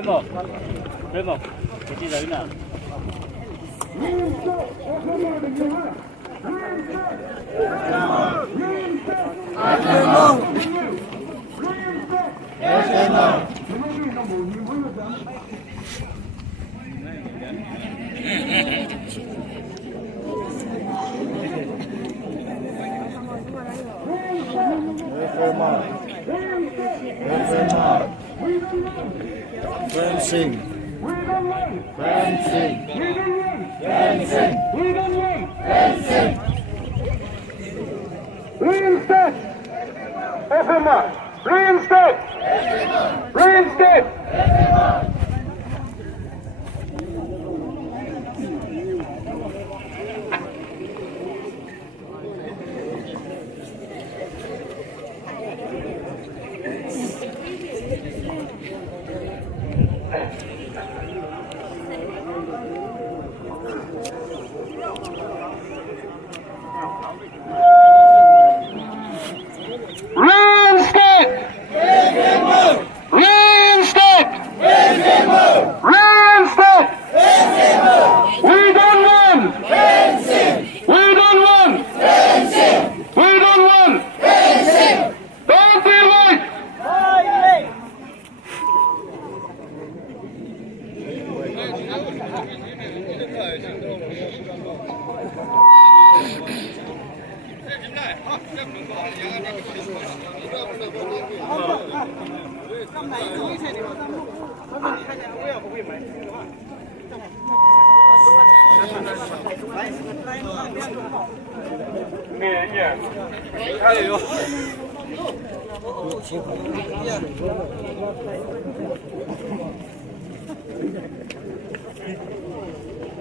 Remo, cái gì đấy nào? Fencing. Reinstate! FMR! Reinstate! Reinstate!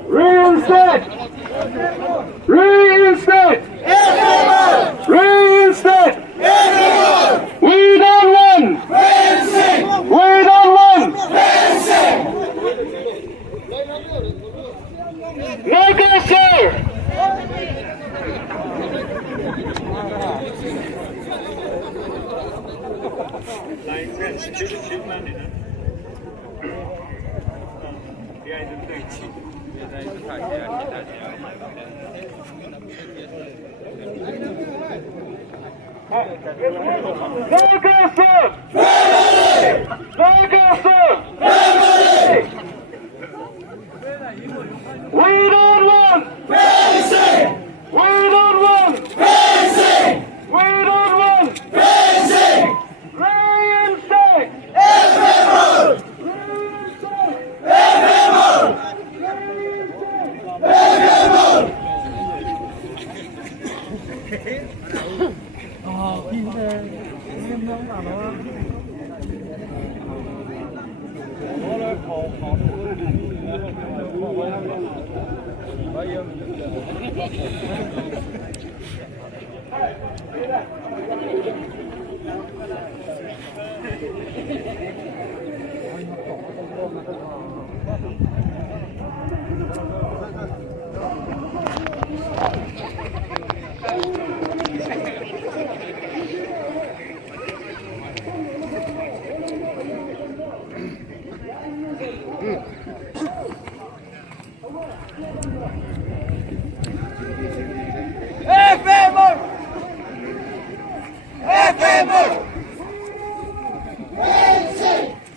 Reinstate! Reinstate! Reinstate! We don't win! We don't win! Make us sir! We don't want fencing! We don't want fencing! We don't want fencing! Reinstate! FMO! FMO!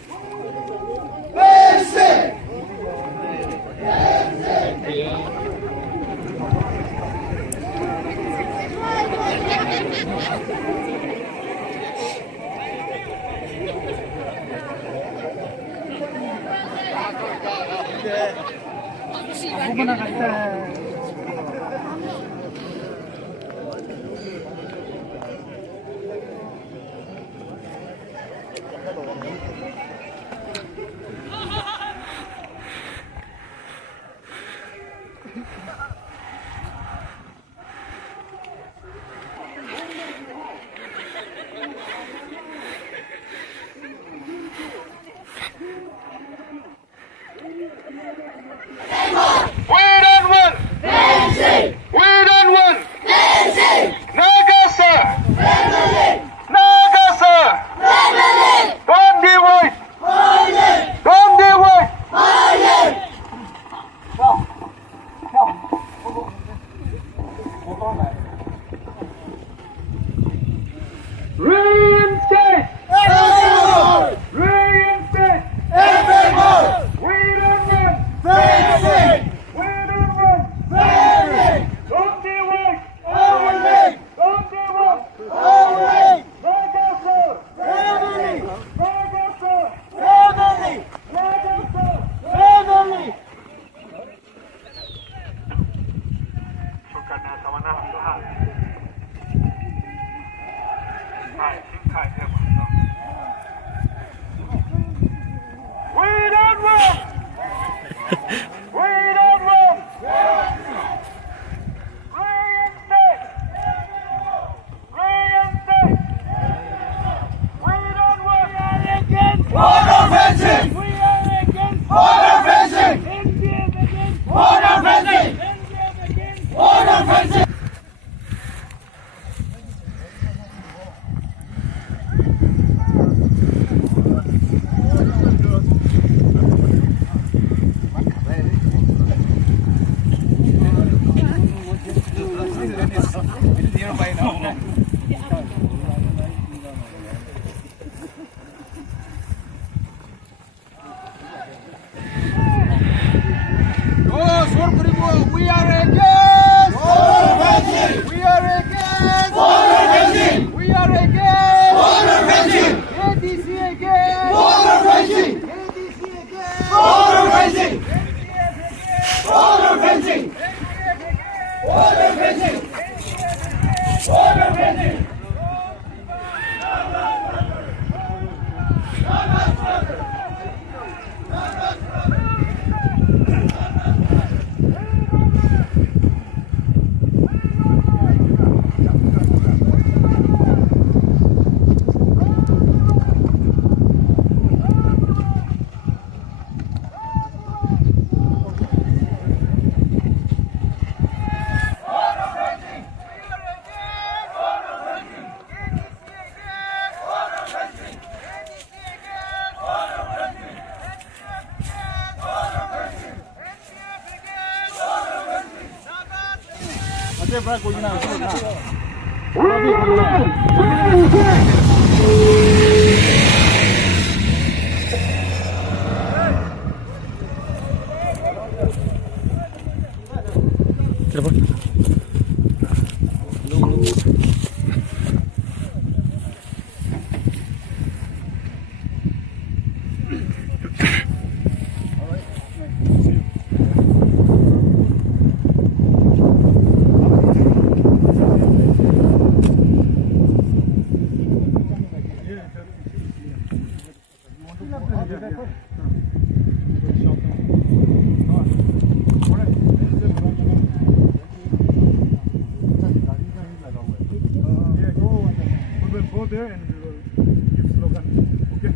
FMO! We don't win! Go there and we will give slogan. Okay.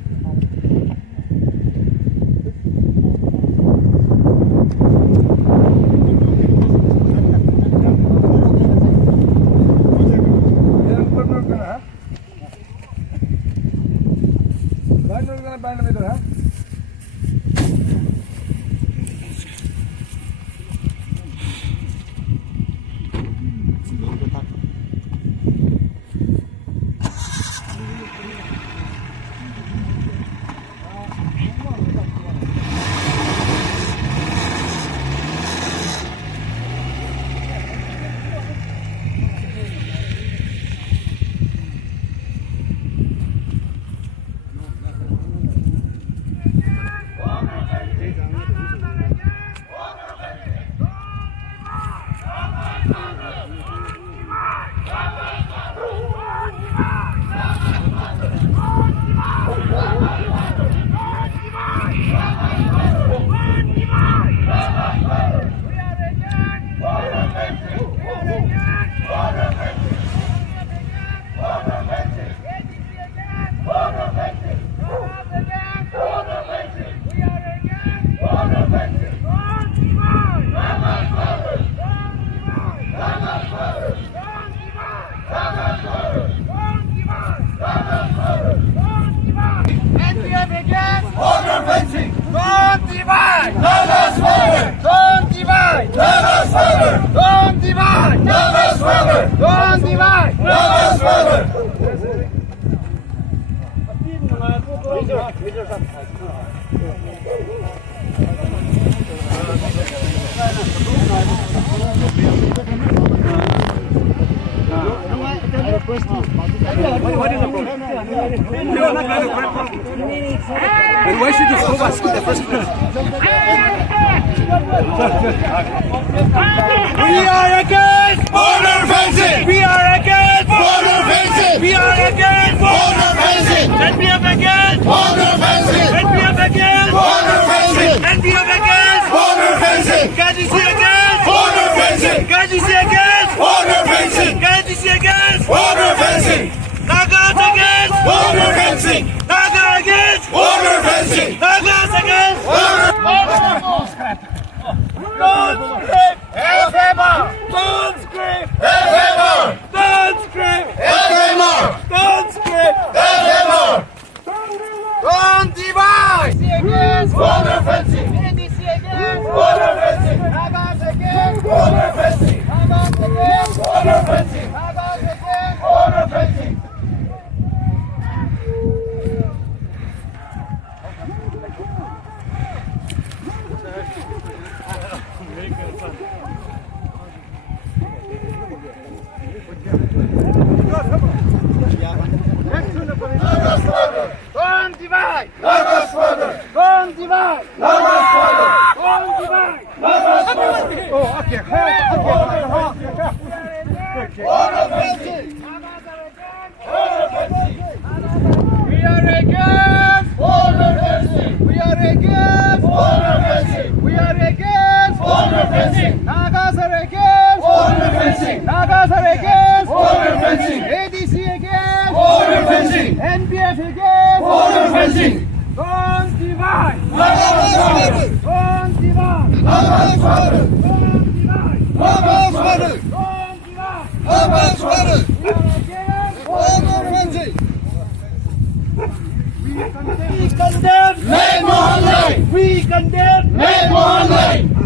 Why should you go back in the first place? We are against border fencing! We are against border fencing! We are against border fencing! NPF against border fencing! NPF against border fencing! NPF against border fencing! KGC against border fencing! KGC against border fencing! KGC against border fencing! Nagas against border fencing! Naga against border fencing! Nagas against border fencing! Don't scream! FMR! Don't scream! FMR! Don't scream! FMR! Don't scream! FMR! Don't divide! Against border fencing! NDC against border fencing! Nagas against border fencing! Nagas against border fencing! Nagas against border fencing! Don't divide! Nagas father! Don't divide! Nagas father! Don't divide! Nagas father! Oh, okay. Border fencing! We are against border fencing! We are against border fencing! We are against border fencing! Nagas are against border fencing! Nagas are against border fencing! ADC against border fencing! NPF against border fencing! Don't divide! Don't divide! Nagas father! Don't divide! Nagas father! Don't divide! Nagas father! We are against border fencing! We condemn Main Mohan! We condemn Main Mohan!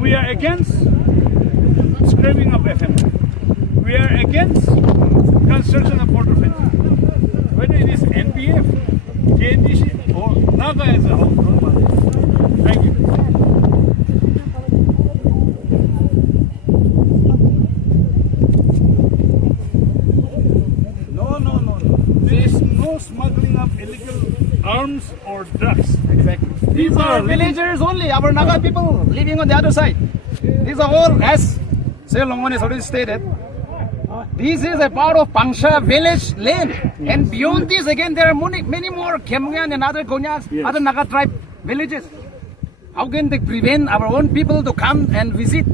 We are against scraping of FM. We are against construction of border fence. Whether it is NPF, KNDC, or NAGA as a whole. Thank you. No. There is no smuggling of illegal arms or drugs. Exactly. These are villagers only, our Naga people living on the other side. These are all, as Sir Longwan has already stated, this is a part of Pangsha village land. And beyond this, again, there are many more Khemngan and other Gonyas, other Naga tribe villages. How can they prevent our own people to come and visit,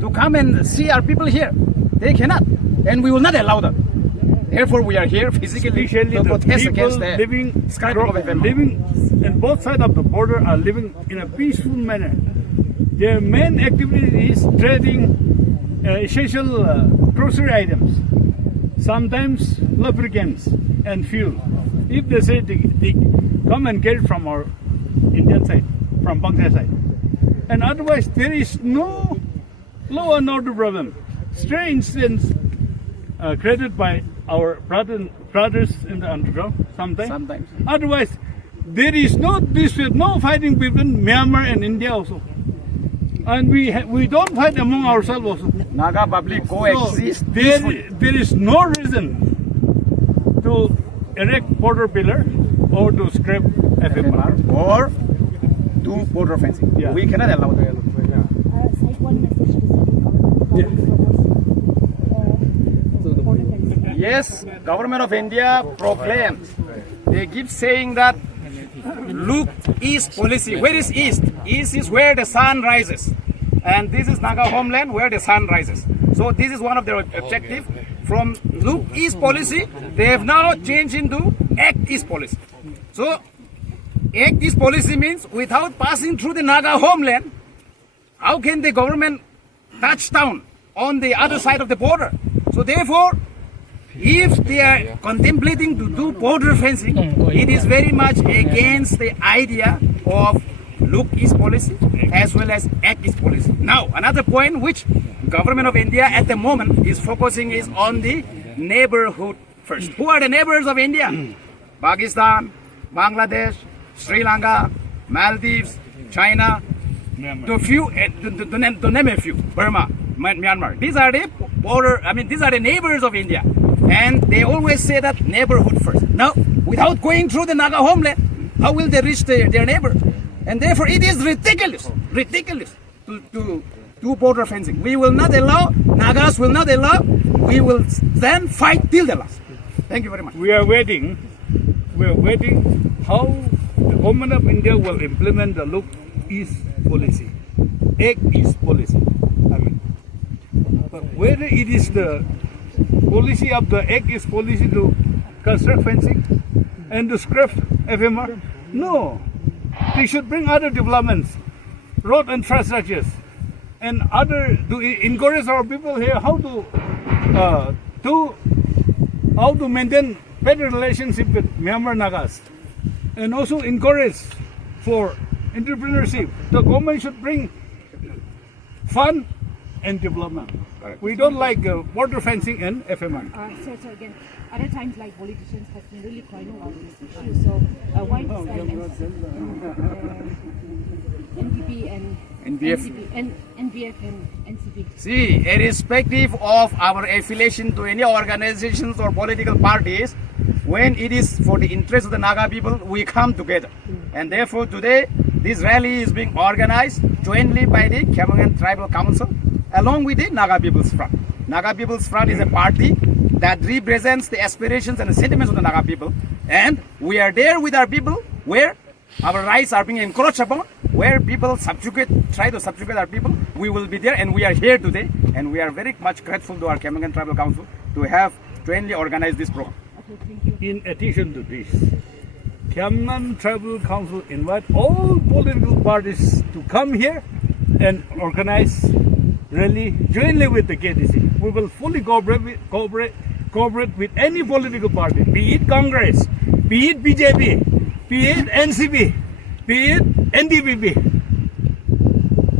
to come and see our people here? They cannot. And we will not allow them. Therefore, we are here physically to protest against the scrapping of FM. Living in both sides of the border are living in a peaceful manner. Their main activity is trading essential grocery items, sometimes lubricants and fuel. If they say they come and get it from our Indian side, from Bangladesh side. And otherwise, there is no law and order problem. Stray incidents created by our brothers in the underground sometimes. Otherwise, there is no dispute, no fighting between Myanmar and India also. And we don't fight among ourselves also. Naga public coexist. So there is no reason to erect border pillar or to scrap FMR. Or do border fencing. Yeah. We cannot allow that. Yes, Government of India proclaims. They keep saying that look east policy. Where is east? East is where the sun rises. And this is Naga homeland where the sun rises. So this is one of their objectives. From look east policy, they have now changed into act east policy. So act east policy means without passing through the Naga homeland, how can the government touch down on the other side of the border? So therefore, if they are contemplating to do border fencing, it is very much against the idea of look east policy as well as act east policy. Now, another point which Government of India at the moment is focusing is on the neighborhood first. Who are the neighbors of India? Pakistan, Bangladesh, Sri Lanka, Maldives, China, to name a few, Burma, Myanmar. These are the these are the neighbors of India. And they always say that neighborhood first. Now, without going through the Naga homeland, how will they reach their neighbor? And therefore, it is ridiculous to do border fencing. We will not allow, Nagas will not allow, we will then fight till the last. Thank you very much. We are waiting how the government of India will implement the Look East policy, Act East policy. I mean, but whether it is the policy of the Act East policy to construct fencing and to scrap FMR, no. They should bring other developments, road infrastructures, and other to encourage our people here how to maintain better relationship with Myanmar Nagas, and also encourage for entrepreneurship. The government should bring fun and development. We don't like border fencing and FMR. So again, other times like politicians have been really crying about this issue. So why this time NDP and NBF and NCP? See, irrespective of our affiliation to any organizations or political parties, when it is for the interest of the Naga people, we come together. And therefore today, this rally is being organized jointly by the Camangan Tribal Council along with the Naga People's Front. Naga People's Front is a party that represents the aspirations and the sentiments of the Naga people. And we are there with our people where our rights are being encroached upon, where people try to subjugate our people. We will be there, and we are here today. And we are very much grateful to our Camangan Tribal Council to have jointly organized this program. In addition to this, Camangan Tribal Council invite all political parties to come here and organize rally jointly with the KDC. We will fully cooperate with any political party, be it Congress, be it BJP, be it NCP, be it NDPP.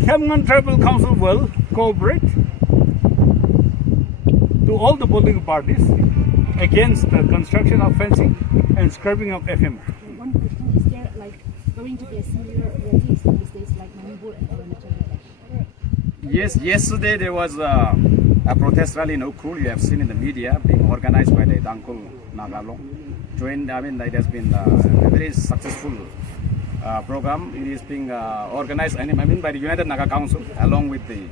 Camangan Tribal Council will cooperate to all the political parties against the construction of fencing and scrapping of FMR. One question, is there going to be a similar rallies in the states like Manipur and Arunachal Pradesh? Yes, yesterday there was a protest rally in Ukhrul. You have seen in the media being organized by the Dangkul Nagalong. It has been a very successful program. It is being organized by the United Naga Council along with the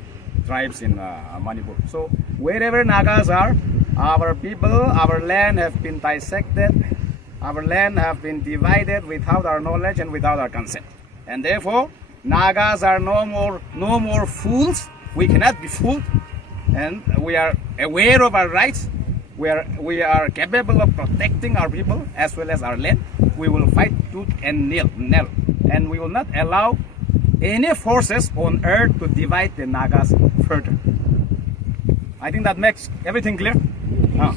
tribes in Manipur. So wherever Nagas are, our people, our land have been dissected, our land have been divided without our knowledge and without our consent. And therefore, Nagas are no more fools. We cannot be fooled, and we are aware of our rights. We are capable of protecting our people as well as our land. We will fight tooth and nail, and we will not allow any forces on earth to divide the Nagas further. I think that makes everything clear.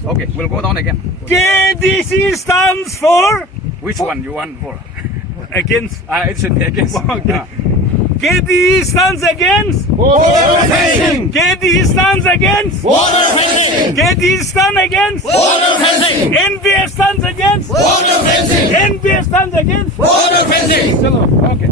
Okay, we'll go down again. KDC stands for Which one you want for? against. It should be against. Okay. KDC stands against Border fencing! KDC stands against Border fencing! KDC stands against Border fencing! NBF stands against Border fencing! NBF stands against. Border fencing! Chalo, okay.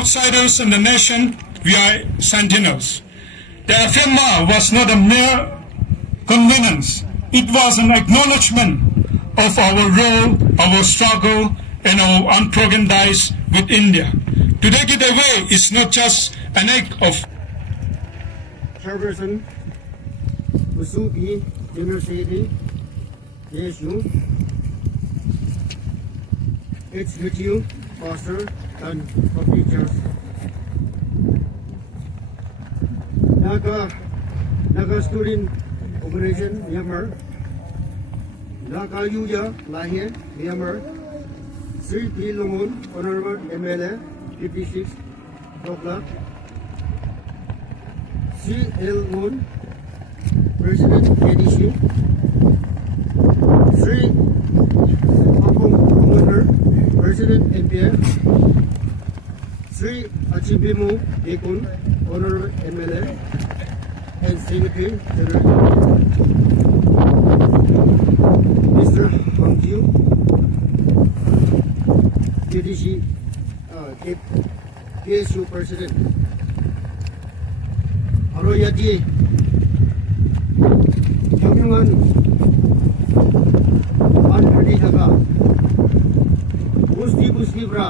Outsiders in the nation, we are sentinels. The FMR was not a mere convenience. It was an acknowledgement of our role, our struggle, and our unprogandized with India. To take it away is not just an act of Chairperson Usuki General Secretary JSU it's with you, Pastor and teachers. Naga Student Organization, Myanmar. Naga Yuja, Lahir, Myanmar. Sri P. Lungun, Honorable MLA, 56, Dokla. C. L. Moon, President KDC. Sri Apong Commander, President NPF. Sri Achibimu Dekun, Honorable MLA and Secretary General. Mr. Hang Jiu, KDC, KSU President. Aroyati, Kyungan, Anthony Taka, Busti Bra,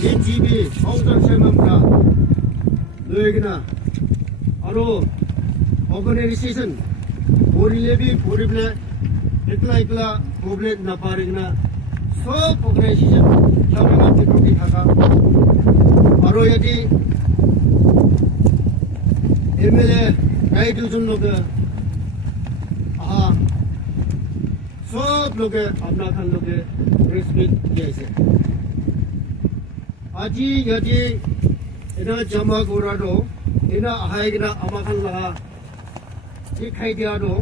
NGB, Outer Semen Bra, Legna, Aro, Organization, Borilebi, Borible, Ekla, Boblet, Naparigna, so Organization, Kyungan Deputy Taka, Aroyati, MLA, right to look सब लोग अपना खान लोग respect किया इसे आजी यदि इना जमा गोरा दो इना हाय इना अमाखान लगा दिखाई दिया दो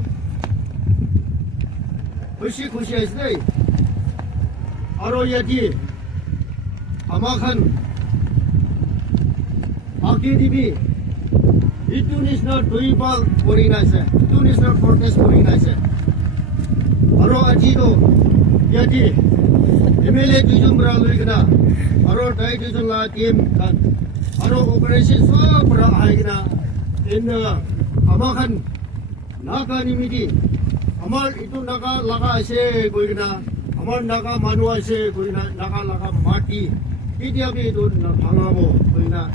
खुशी ऐसे आरो यदि अमाखान आगे दिबी itu is not doable korina se itu is not protest korina se aro ajido yadi MLA tujum bra loigna aro dai tujum la team kan aro operation so bra aigna in amakan naga nimidi amar itu naga laga ase koina amar naga manu ase koina naga laga mati idia be do bhangabo koina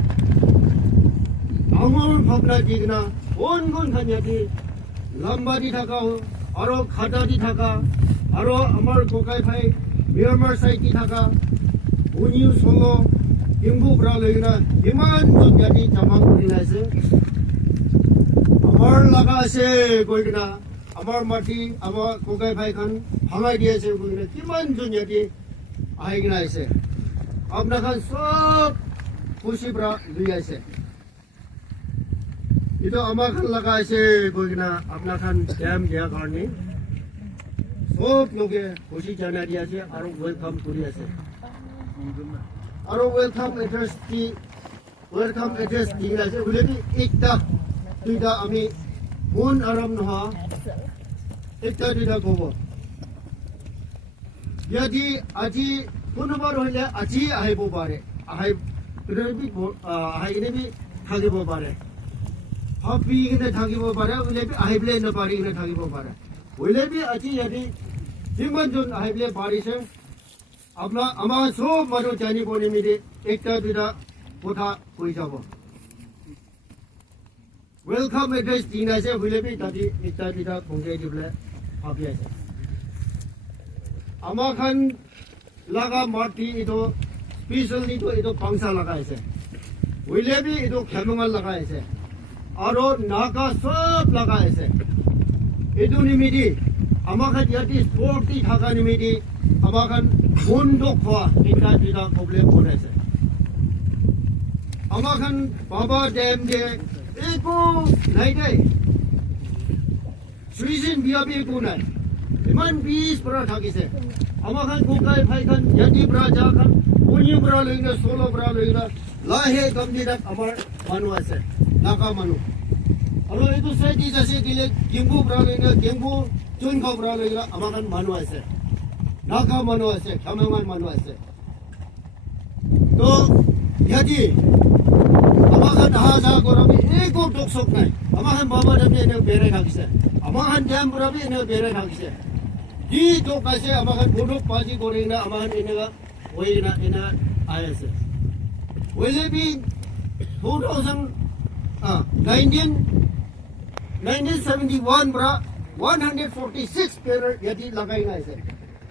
আমার ভাবনা ঠিক না কোন খানিয়াটি লম্বাদি থাকা আরো খাটাদি থাকা আরো আমার কোকাই ভাই মিয়ানমার সাইটি থাকা উনিও সলো কিংবু ব্রা লইনা ইমান জনজাতি জামা কৰি নাইছে আমার লাগা আছে কইনা আমার মাটি আমার কোকাই ভাই খান ভাঙাই দিয়েছে কইনা কিমান জনজাতি আহি গনাইছে আপনার খান সব খুশি ব্রা লই আছে itu amakan laga ase koina apna khan jam dia karni sob loge khushi jana dia ase aro welcome kori ase aro welcome address di ase uleti ekta duita ami mon aram noha ekta duita gobo yadi aji konobar hoile aji ahibo pare ahai bi thagibo pare Happy in the Tagibo Bara, I blame the body in the Tagibo Bara. Will it be a tea? Timbandun, I blame Parisha. Ama so Madu Jani Bonimidi, Ekta Vida, Pota, Puijabo. Welcome address Tina, will it be Tati, Ekta Vida, Pongajibla, Happy. Amakan Laga Marti, Ito, specially to Ito Pangsa Laga. Will it be Ito Kamunga Laga? आरो नाका सब लगा ऐसे इदु निमिदी अमाखन यदि sporty थाका निमिदी अमाखन बंदो खवा इनका दिना प्रॉब्लम हो रहे से अमाखन बाबा डैम दे एको नहीं दे स्वीजिन बिया भी एको नहीं इमान 20 बरा थाकी से अमाखन कोकाई भाई खन यदि बरा जाखन उन्हीं बरा लेंगे 16 बरा लेंगे लाहे कम दिना अमर मानुआ से नाका मनु अरो itu saya jasa dile gembu bralena gembu chun kho bralena amakan manu ase naka manu ase khamangan manu ase to yadi amakan haza gorabi eko doksok nai amakan baba dabi ene bere khakise amakan jam gorabi ene bere khakise di dokase amakan bodok paji gorena amakan enega oina ena ayase will it be 1971 bra 146 पेड़ यदि लगाई ना इसे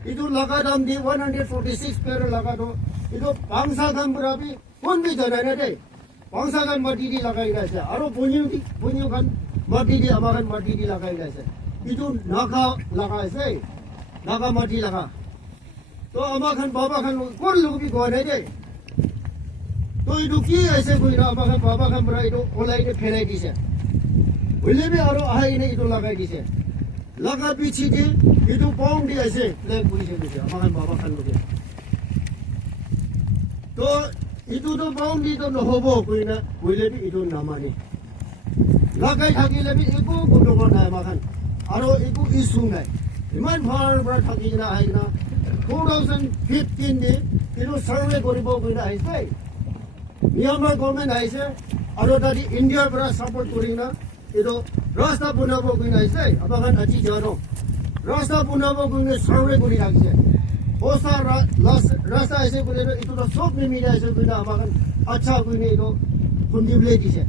itu laga dam di 146 per laga do itu bangsa kan berapi pun bi jana ne bangsa kan mati di lagai rasa aro bunyu kan mati di amakan mati di lagai rasa itu naga lagai se naga mati laga to amakan baba kan kon lu bi go ne to itu ki aise koi na amakan baba kan bra itu olai ne phelai di se bole bi aro ahai ne itu lagai di se laga pichi di itu pong di aise flag puri se di amakan baba kan lu to itu to pong di to no hobo koi na bole bi itu namani lagai thaki le bi iku kudo ko na amakan aro iku isu nai iman bhar bra thaki na ai na 2015 ni itu survey koribo koi na aise Myanmar government aise aro tadi India bra support kori na itu rasta bunabo koi na aise amakan aji jaro rasta bunabo koi na survey kori rakse osa rasta aise koi na itu to sok ni media aise koi na amakan acha koi ni itu kundible dise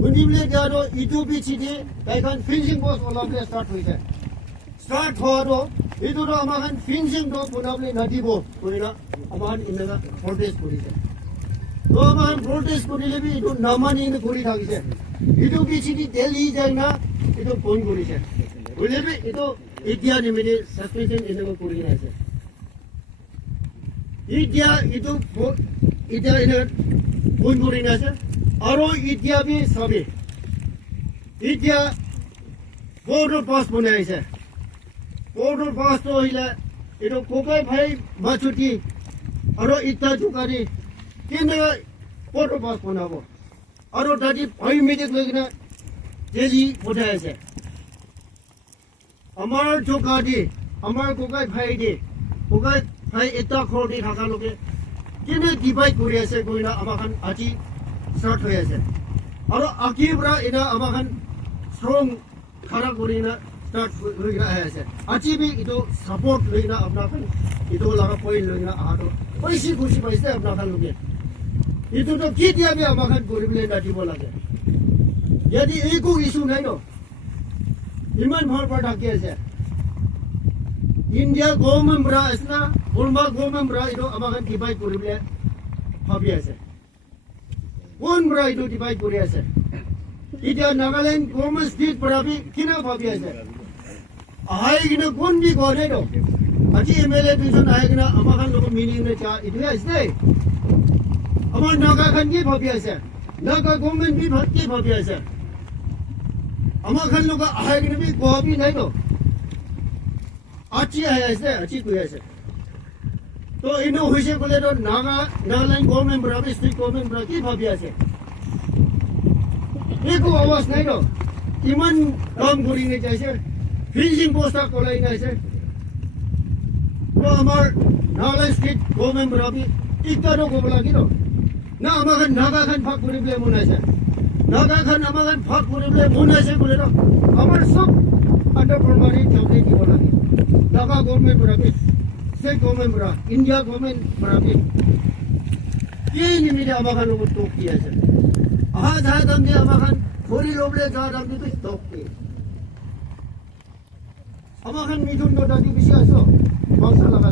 kundible jaro itu bichi di kaikan finishing post olapre start hoise start horo itu to amakan finishing do bunable nadibo koi na amakan inna protest kori se to amakan protest kori le bi itu namani ni kori thakise itu bichi di Delhi jai na itu phone kori se bole bi itu India ni mere suspension inna kori na se India itu India ina phone kori na se aro India bi sabe India border pass banai se border pass to hila itu kokai bhai machuti aro ita jukari kena border pass banabo aro dadi bhai medik lagina Delhi bodhai se amar jukadi amar kokai bhai ita khodi thaka loke kena divide kori ase koina amakan aji start hoye ase aro akibra ina amakan strong khara korina start hoina ase aji bi itu support loina apna kan itu laga point loina ato paisi khushi paise apna kan loke itu to ki dia bi amakan gorible nati bolage yadi eko issue nai no iman bhar pa dhake ase India government bra isna Burma government bra itu amakan divide korible bhabi ase one bra itu divide kori ase India Nagaland government state bra bi kina bhabi ase ahai gina kon bi gore do aji MLA division ahai gina amakan logo meaning ne cha itu ase amar naga khan ki bhabi ase naga government bi bhabi ase amakan logo ahai gina bi gobi nai do achi ase achi koi ase to ino hoise kole to Nagaland government bra bi state government bra ki bhabi ase eko awas nai do iman kam kori ne jaise finishing post kolai na ase to amar Nagaland state government bra bi ikaro ko bola kino na amakan naga khan phak kori ble mon ase naga khan amakan phak kori ble mon ase kole to amar sob under primary chowdhury ki bola ki naga government bra bi state government bra India government bra bi ye ni mere amakan logo tok ki ase aha ja dam je amakan khori loble ja dam je to tok ki amakan midun do dadi bisi aso bangsa laga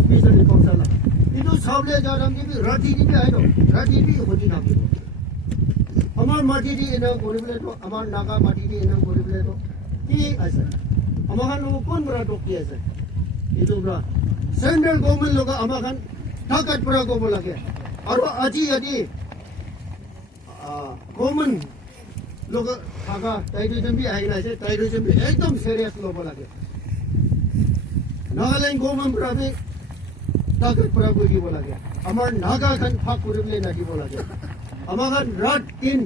specially bangsa laga itu sable ja dam je bi rati ni bi aino rati bi hoti na bi amar mati di ena korible to amar naga mati di ena korible to ki ase amakan logo kon bra tok ki ase itu bra central government logo amakan takat pura ko bolage aro aji adi government logo aga terrorism bi aina se terrorism bi ekdam serious lo bolage Nagaland government pura bi takat pura ko di bolage amar naga khan phak korible na di bolage amakan rat tin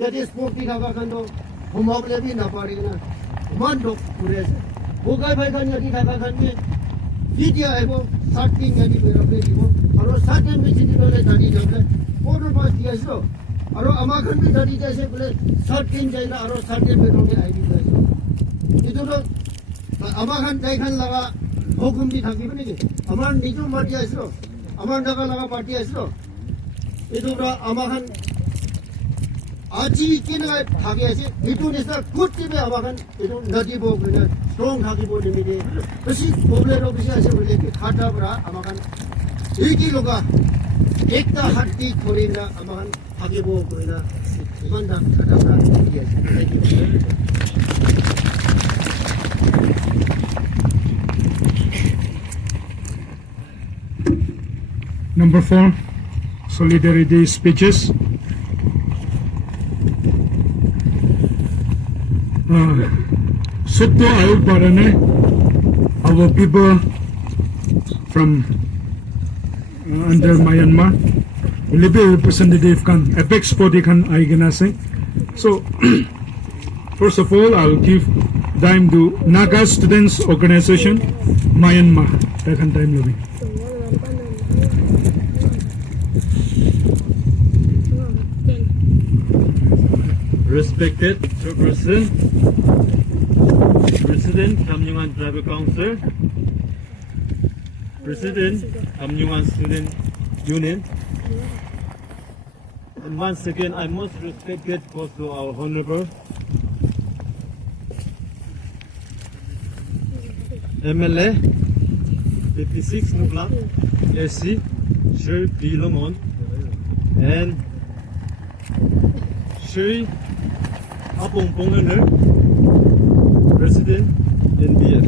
yadi sporti naga khan do humable bi na pare na man dok pure se bogai bhai khan yadi naga khan bi video ego starting yadi berable dibo aro starting bi chidi le dadi jable order pass diya so aro amakan bi dadi jaise bole starting jaina aro starting berole id jaise itu to amakan dai khan laga hukum bi thaki bani ki amar nijo mati asro amar naga laga mati asro itu to amakan aji kina thaki ase itu nisa kut be amakan itu nadi bo strong thaki bo ni de basi problem ro bisa se bole ki khata bra amakan eki loga ekta hatti thorina amakan thaki bo koina imanda khata bra yes thank you. Number 4, solidarity speeches. Sutto ayub parane, our people from under Myanmar, libe representative kan apex body kan aigena se. So first of all, I'll give time to Naga Students Organization, Myanmar. Takan time labi. Respected Chairperson, President Kam Nhung-an Tribal Council, President Kam Nhung-an Student Union, and once again I most respected goes to our Honorable MLA 56 Nuplak SC Shri P. Lomon and Shri Apong Ponganer, President NBF.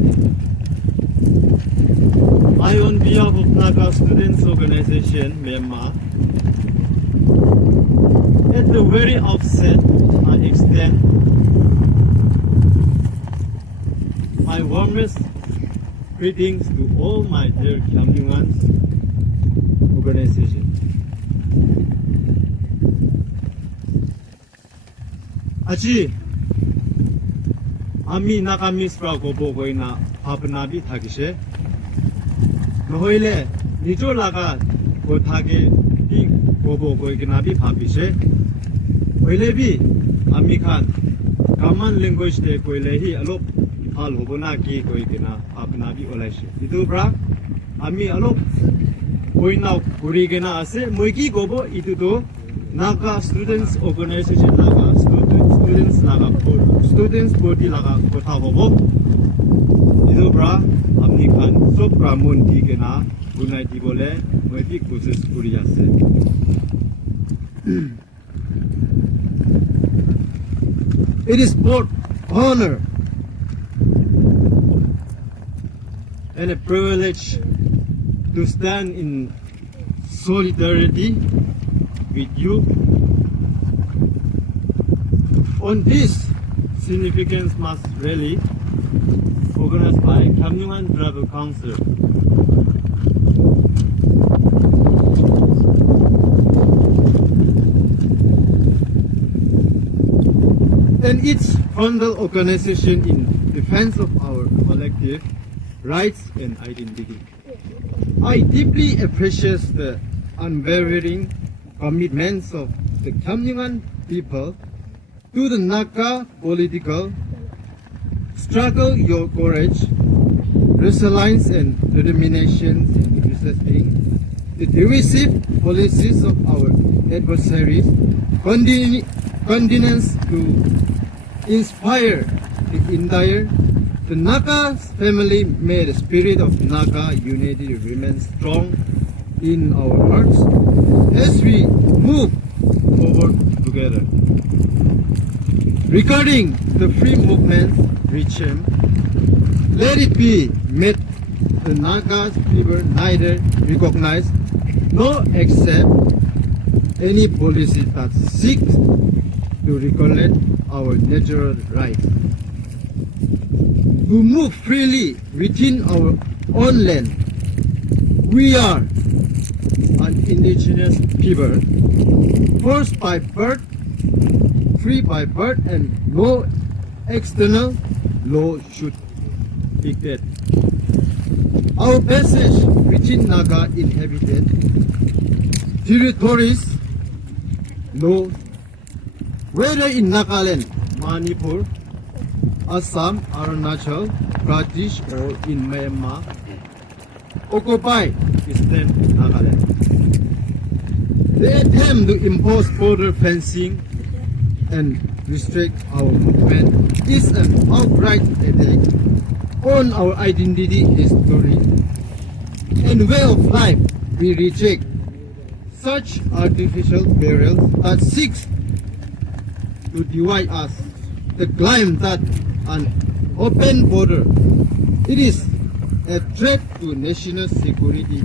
I, on behalf of Naga Students Organization, Myanmar, at the very outset, I extend my warmest greetings to all my dear Kam Nhung-an organization. Aji, ami nakamis-pra gobo goina papnabi thagishe. Nohoile nijo laga go thage bi gobo goignabi papishe. Oilebi ami khan common language de koilehi alop hal hobona ki goigna papnabi olaishe. Idubra ami alop goina kurigena ase moigi gobo idudo Naga Students Organization Naga Students Naga Students Body Naga Kota Bobo Idobra Amni Khan Sopra Mundi Gena Bunai Tibole Moebi Kusus Kuriase. It is both honor And a privilege to stand in solidarity with you on this significant mass rally organized by Kam Nhung-an Tribal Council. And its frontal organization in defense of our collective rights and identity. I deeply appreciate the unwavering commitments of the Kam Nhung-an people to the Naga political struggle. Your courage, resilience and determination in resisting the divisive policies of our adversaries continues to inspire the entire the Naga family. May the spirit of Naga unity remain strong in our hearts as we move forward together. Regarding the free movement region, let it be made the Naga people neither recognize nor accept any policy that seeks to regulate our natural rights. To move freely within our own land, we are an indigenous people, first by birth, free by birth, and no external law should dictate. Our passage within Naga inhabited territories, no, whether in Nagaland, Manipur, Assam, Arunachal Pradesh, or in Myanmar, occupy Eastern Nagaland. They attempt to impose border fencing and restrict our movement is an outright attack own our identity, history, and way of life, we reject such artificial barriers that seeks to divide us. The claim that an open border, it is a threat to national security,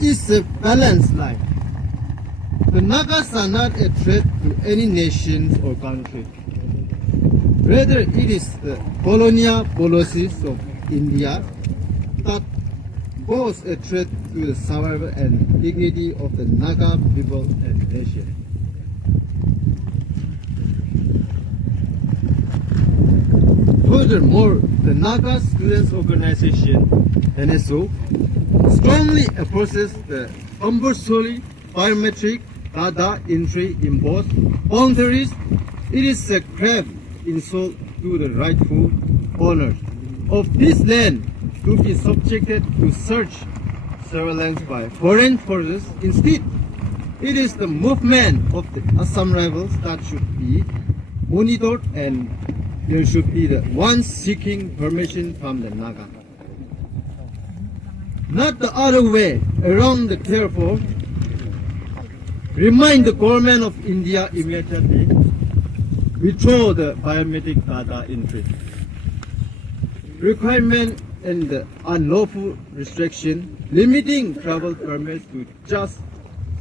is a balanced line. The Nagas are not a threat to any nation or country. Rather, it is the colonial policies of India that pose a threat to the survival and dignity of the Naga people and nation. Furthermore, the Naga Students Organization, NSO, strongly opposes the compulsory biometric data entry in both boundaries. It is a grave insult to the rightful owners of this land to be subjected to search surveillance by foreign forces. Instead, it is the movement of the Assam rivals that should be monitored, and there should be the ones seeking permission from the Naga. Not the other way around. Therefore, remind the government of India immediately withdraw the biometric data entry requirement and the unlawful restriction limiting travel permits to just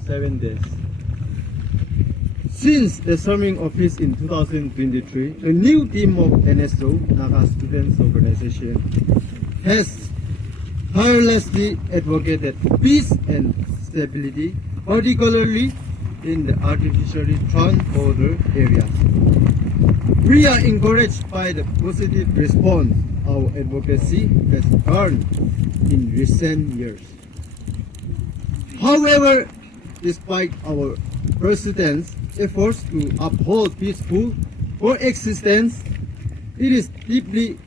7 days. Since assuming office in 2023, a new team of NSO, Naga Students Organization, has tirelessly advocated peace and stability, particularly in the artificially transborder areas. We are encouraged by the positive response our advocacy has earned in recent years. However, despite our President's efforts to uphold peaceful coexistence, it is deeply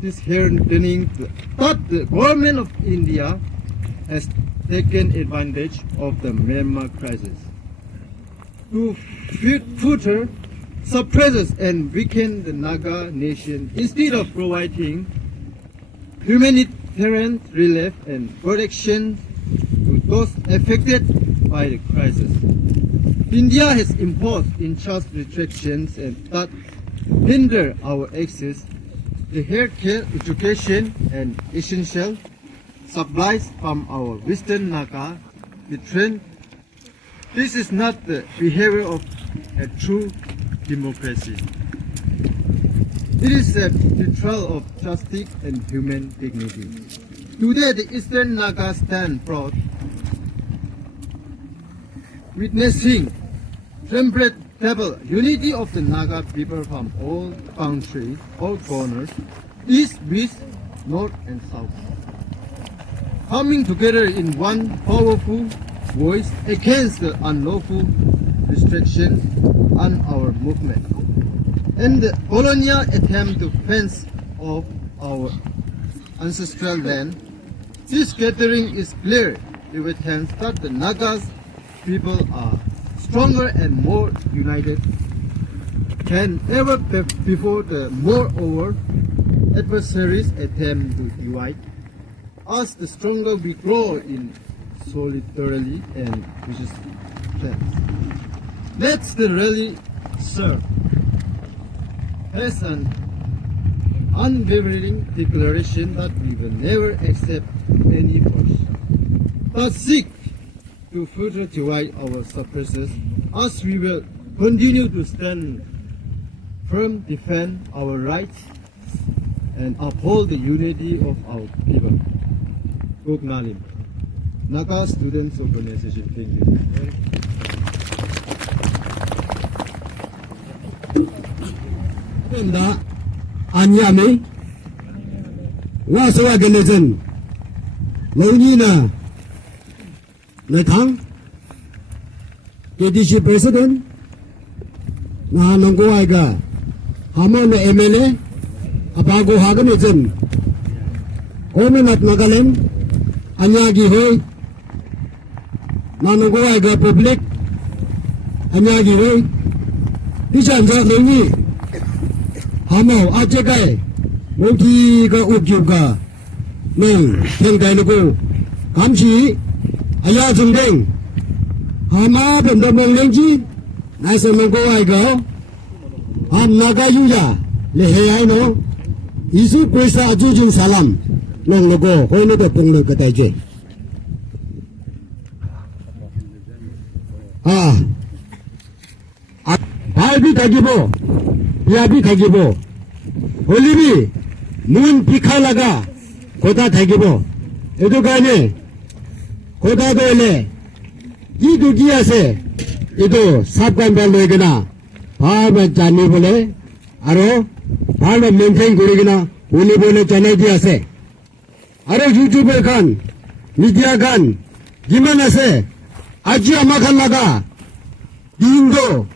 disheartening that the government of India has taken advantage of the Myanmar crisis to further suppress and weaken the Naga nation instead of providing humanitarian relief and protection to those affected by the crisis. India has imposed unjust restrictions and that hinder our access to healthcare, education, and essential supplies from our Western Naga. This is not the behavior of a true democracy. It is a betrayal of justice and human dignity. Today, the Eastern Naga stand proud, witnessing temple unity of the Naga people from all countries, all corners, east, west, north, and south, coming together in one powerful voice against the unlawful restrictions on our movement and the colonial attempt to fence off our ancestral land. This gathering is clear evidence that the Nagas people are stronger and more united than ever before. The moreover, adversaries attempt to divide us, the stronger we grow in solidarity and resistance. Let the rally serve as an unwavering declaration that we will never accept any force but seek to further divide our suppressors, as we will continue to stand firm, defend our rights, and uphold the unity of our people. Goknalim, Naga Students Organization. Thank you. Anyame, Wasawa Gelezen, Lonina, Natang, KDC President, Nanongoiga, Hamon MLA, Abago Haganizan, Omenat Nagaland, Anyagi Hoy, Nanongoiga Public, Anyagi Hoy, Dichanza Luni, Hamo Ajagai, 몽티가 웃기가 능 팽다이누고 감시 아야 정댕 하마 변도 몽랭지 나서 먹고 아이가 함나가 유야 레해야이노 이수 그리스도 아주준 사람 롱로고 호이노도 뽕로 그다이지 발비 가기보 야비 가기보 올리비 문 비칼라가 고다 가기보 에도가네 고다도에 이도 기야세 이도 삽관 발로에거나 바바 자니 볼에 아로 발로 멘탱 고리거나 오니 볼에 자네 기야세 아로 유튜브에 간 미디어 간 기만하세 아지 아마 갈라가 인도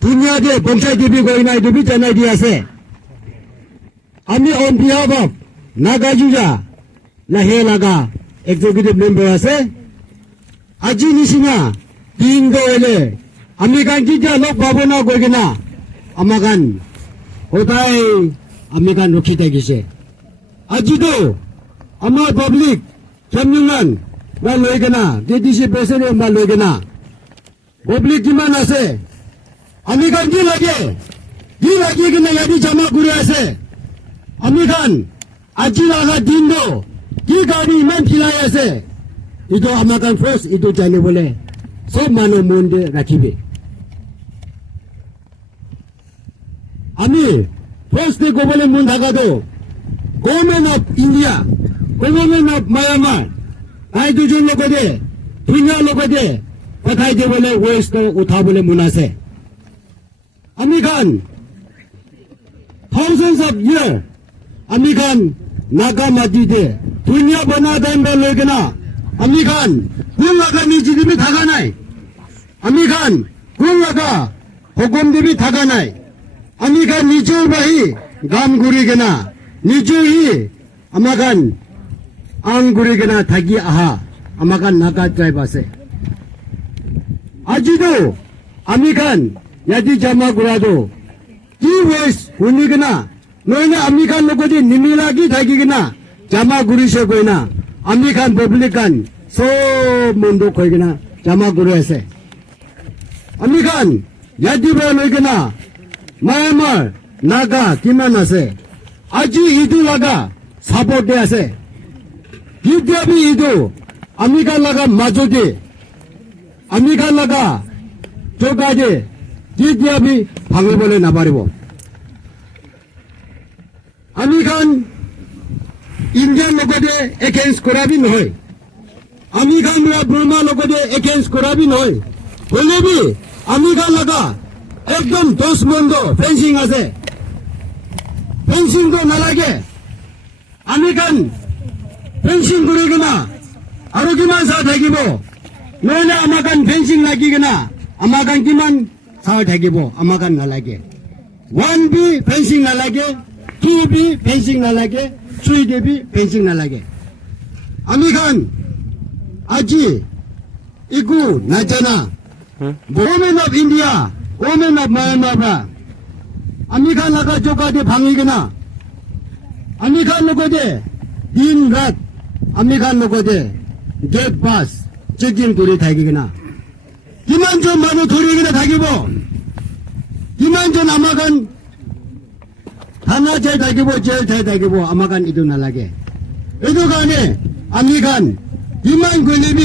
दुनिया के पंचायती भी कोई ना भी जाना दिया से हमें ऑन बिहाफ ऑफ नागाजुजा लहे लगा एग्जीक्यूटिव मेंबर से अजी निशिना तीन दो एले अमेरिकन की जा लोग बाबोना कोई ना अमेरिकन होता है अमेरिकन रुखी तक से अजी तो अमर पब्लिक कम्युनन ना लोगे ना देश प्रेसिडेंट ना लोगे ना पब्लिक की माना से अमेरिकन की लगे कि नहीं यदि जमा गुरु ऐसे अमेरिकन अजीलागा दिन दो की गाड़ी इमान खिलाए ऐसे इतो अमेरिकन फोर्स इतो जाने बोले सब मानो मुंडे रखीबे अमी फोर्स ने को बोले मुंडा का दो government of India government of Myanmar आई तो जो लोग दे दुनिया लोग दे पताई दे बोले वेस्ट को उठा बोले मुना से American, thousands of years, American, Naga Majide, दुनिया बना टाइम पर लोगे ना, American, कौन लगा नीचे भी थका नहीं, American, कौन लगा, हुकुम भी थका नहीं, American नीचे वही, गाम गुरी के ना, नीचे ही, American, आंग गुरी के ना थकी आहा, American नागा ट्राइब से, आज तो, American, यदि जमा गुरा दो की वेस्ट होने के ना नोइने अमेरिकन लोगों की निमिला की था कि ना जमा गुरी से कोई ना अमेरिकन पब्लिकन सो मुंडो कोई के ना जमा गुरु ऐसे अमेरिकन यदि बोले के ना म्यांमार नागा किमान ऐसे अजी इदु लगा सपोर्ट दे ऐसे युद्ध भी इदु अमेरिका लगा मजोदे अमेरिका लगा चौका दे जिद्या भी भागे बोले ना पारिबो अमेरिकन इंडियन लोगों दे एगेंस्ट करा भी नहीं अमेरिकन ब्रह्मा लोगों दे एगेंस्ट करा भी नहीं बोले भी अमेरिका लगा एकदम 10 बंदो फेंसिंग आसे फेंसिंग को ना लगे अमेरिकन फेंसिंग करेगा ना आरो किमान साथ है कि वो नोने अमेरिकन फेंसिंग लगेगा ना अमेरिकन किमान साथ है कि वो अमेरिकन ना लगे 1 भी फेंसिंग ना लगे 2 भी फेंसिंग ना लगे 3 भी फेंसिंग ना लगे अमेरिकन आजी इकू ना जाना government of India government of Myanmar American लगा जोका दे भांगेगा ना अमेरिकन लोगों दे दिन रात अमेरिकन लोगों दे गेट पास चेकिंग दूरी था기게 나 किमान 좀 많이 도리기나 था기고 किमान 좀 아마간 하나 제일 था기고 제일 제일 था기고 아마간 이도 날라게 이도 간에 아메리칸 किमान 권리비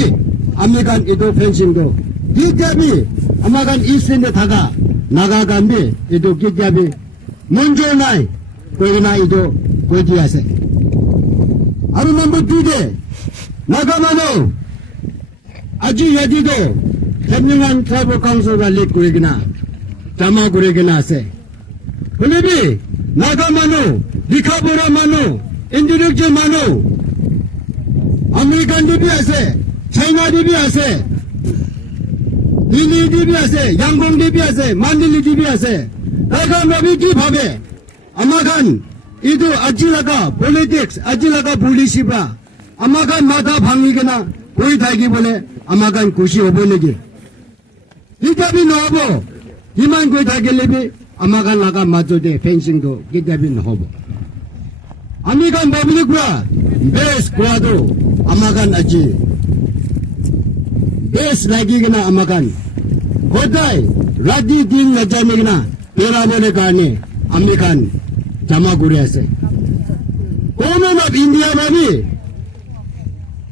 아메리칸 이도 펜싱도 기자비 아마간 이스인데 다가 나가간비 이도 기자비 먼저 나이 거기나 이도 고지하세 아루 넘버 2대 나가마노 아주 여지도 전능한 트라이벌 카운슬가 릭구리기나 자마구리기나 하세 그래비 나가마노 리카보라마노 인디렉즈마노 아메리칸 디비 하세 차이나 디비 하세 릴리 디비 하세 양공 디비 하세 만딜리 디비 하세 나가마비기 밥에 아마간 이도 아질라가 폴리틱스 아질라가 볼리시바 아마간 마다 방위게나 고이 달기 보내 아마간 95번이기 기타비 넣어보 이만 고이 달길리비 아마간 나가 맞조대 펜싱도 기타비 넣어보 아미간 버블릭과 베스 구아도 아마간 아지 베스 라기기나 아마간 고다이 라디 딘 나자미기나 베라보네 가니 아미간 자마구리아세 Government of India babi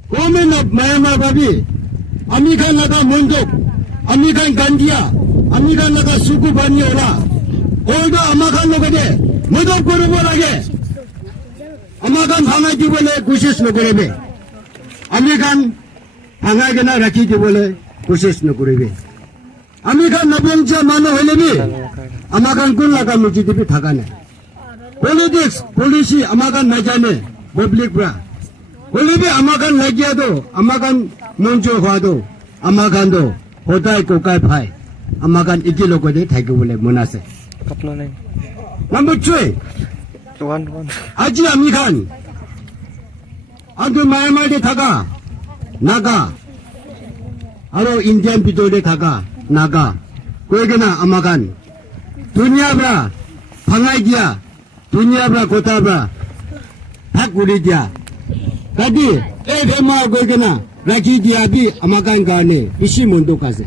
Government of Myanmar babi Amikan naga Munduk Amikan Gandia Amikan naga Suku Bani Ola Olga Amakan nogade Munduk Guru bolage Amakan Hangai ki bole kushish no kurebe Amikan Hangai gana rakhi ki bole kushish no kurebe Amikan nabongcha mano holebi Amakan kun laga mujidi bi thagane Politics, policy, amakan najane, public bra. Polibi amakan lagiado, amakan monjo hado, amakan do, hodai kokai phai, amakan ikilo ko de thai bole monase. Number 3. Aji amikan. Adu Myanmar de thaga, naga. Aro Indian people de thaga, naga. Koigena amakan. Dunia bra, phangai dia. Dunia bra kota bra hak uri dia tadi FMR ko kena rakhi dia bi amakan kane isi mundo kase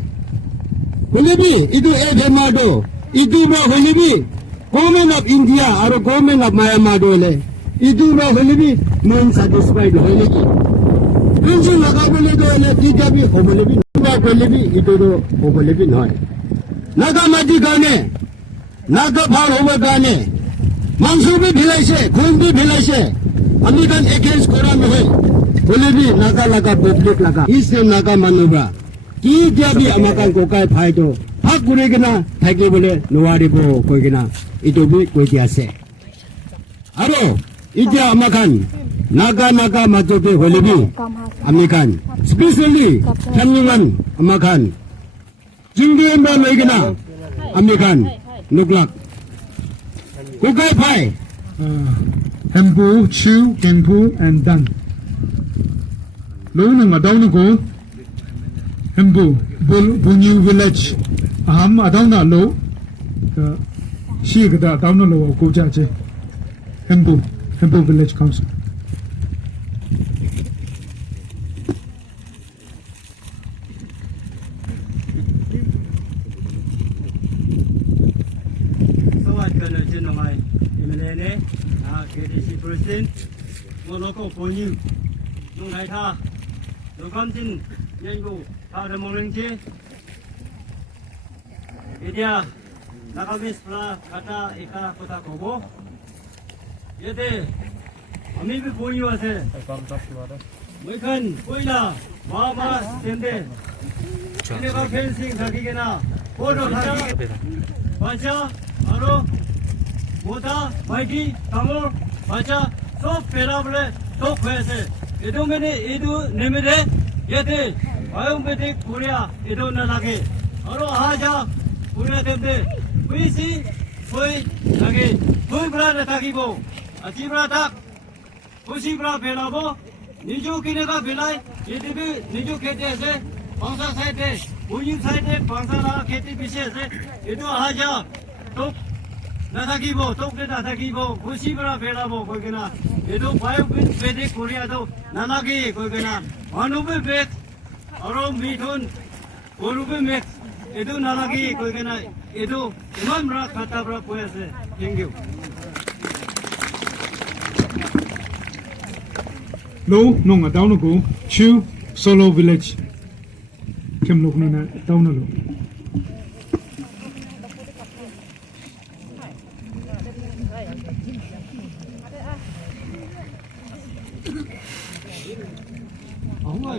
holebi itu FMR do itu bra holebi government of India aro government of Myanmar do le itu bra holebi non satisfied holebi pension laga bole do le dia bi holebi bra holebi itu do holebi noy naga mati kane naga phar hobe kane Mansubi Bhilaise, Kundi Bhilaise, Amikan against Quran Hoy, Holebi, Naga Laga, public Laga, Eastern Naga Manubra, Ki Jabi Amakan Kokai Paido, Hakurigana, Takibule, Nuaribo, Kogina, Itobi, Kotiase. Aro, Ija Amakan, Naga Naga Majobe Holebi, Amikan, especially Tamilan Amakan, Jingimba Megana, Amikan, Nuglak. Kokai Pai, Hempu, Chu, Kempu, and Dan. Loan and Adana go. Hempu, Bunyu village. Aham Adana low. Shig the Adana low, Gojaje. Hempu village council. KDC President, Moloko Ponyu, Nungaita, Lukantin, Yango, Pada Morinke, Idia, Nakabis Pra, Kata, Eka, Kota Kobo, Yete, Amibi Ponyu as a Wikan, Puila, Mama, Sende, Never fencing, Sakigana, Podo Haki, Pacha, Aro, Mota, Mikey, Tamor, Pacha, so Perable, so Pese, Edomene, Edu, Nemede, Yete, Biometric, Korea, Edo Nalake, Aro Haja, Korea Tempe, we see, Pui, Nage, Pubra Takibo, Achibra Tak, Pushibra Pelabo, Niju Kinega Belai, Yetibi, Niju Kete, Pansa Site, Uyu Site, Pansana, Keti Pishes, Edo Haja, Tok. Natakibo, Tokre Natakibo, Kushibra Velabo, Kogana, Edo Biometric Korea, Nanaki, Kogana, Anubi Bet, Oro Mitun, Urubi Met, Edo Nanaki, Kogana, Edo, Imamra Katabra Poese. Thank you. Low, no, Adana go. Chu, Solo village. Kem look na down a low.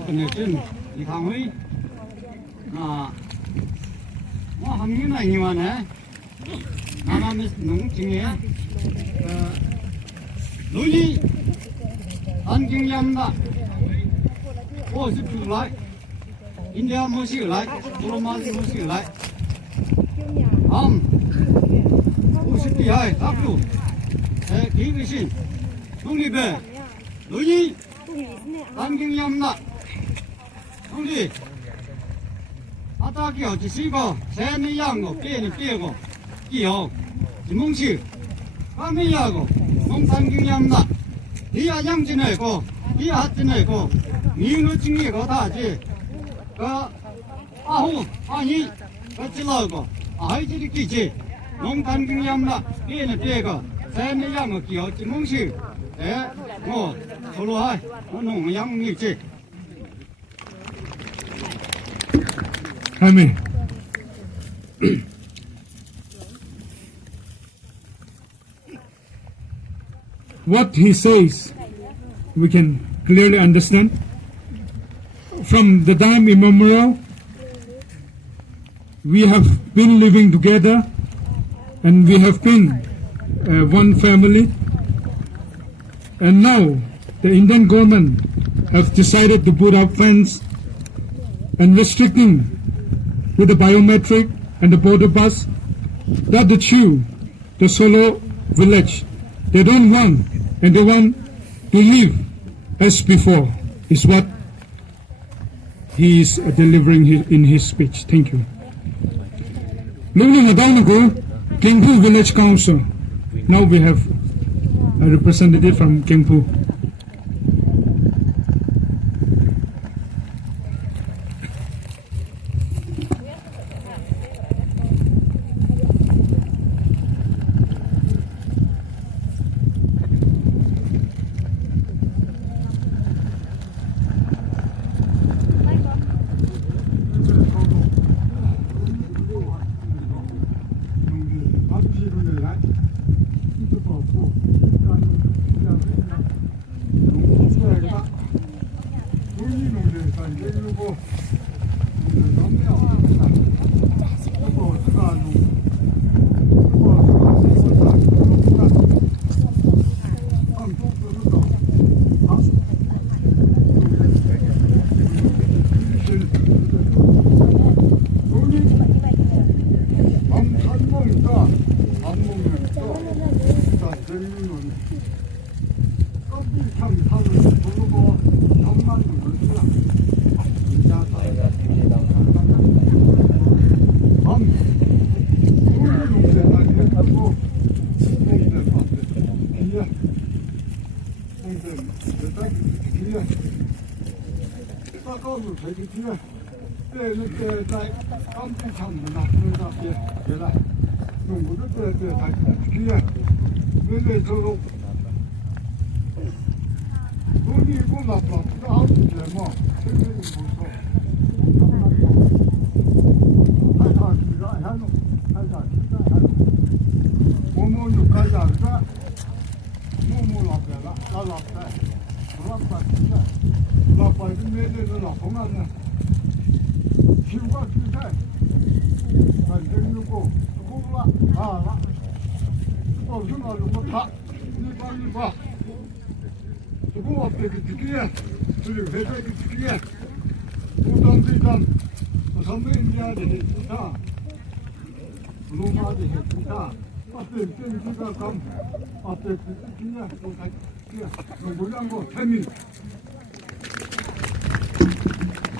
connection thì thằng ấy nó hầm như này nhiều mà mà mình nung chừng ấy lối đi ăn kinh nghiệm đó ô sẽ chịu lại India mới chịu lại Burma mới chịu lại ô sẽ đi hay áp dụng kỹ cái gì không đi về lối đi ăn kinh nghiệm đó không đi 아따기요 지시고 세미양고 깨니 깨고 끼요 지몽시 까미야고 몽산경양나 이 아장진에 있고 이 핫진에 있고 미는 중에 거다지 그 아후 아니 같이라고 아이들이 끼지 농단 경험나 얘는 때가 세네 양을 끼었지 몽시 뭐 서로 하 농양이지 Amen. What he says, we can clearly understand. From the time immemorial, we have been living together and we have been one family. And now the Indian government have decided to put up fence and restricting with the biometric and the border pass that the Chu, the Solo village, they don't want and they want to live as before is what he is delivering in his speech. Thank you. Kengpu Village Council. Now we have a representative from Kengpu.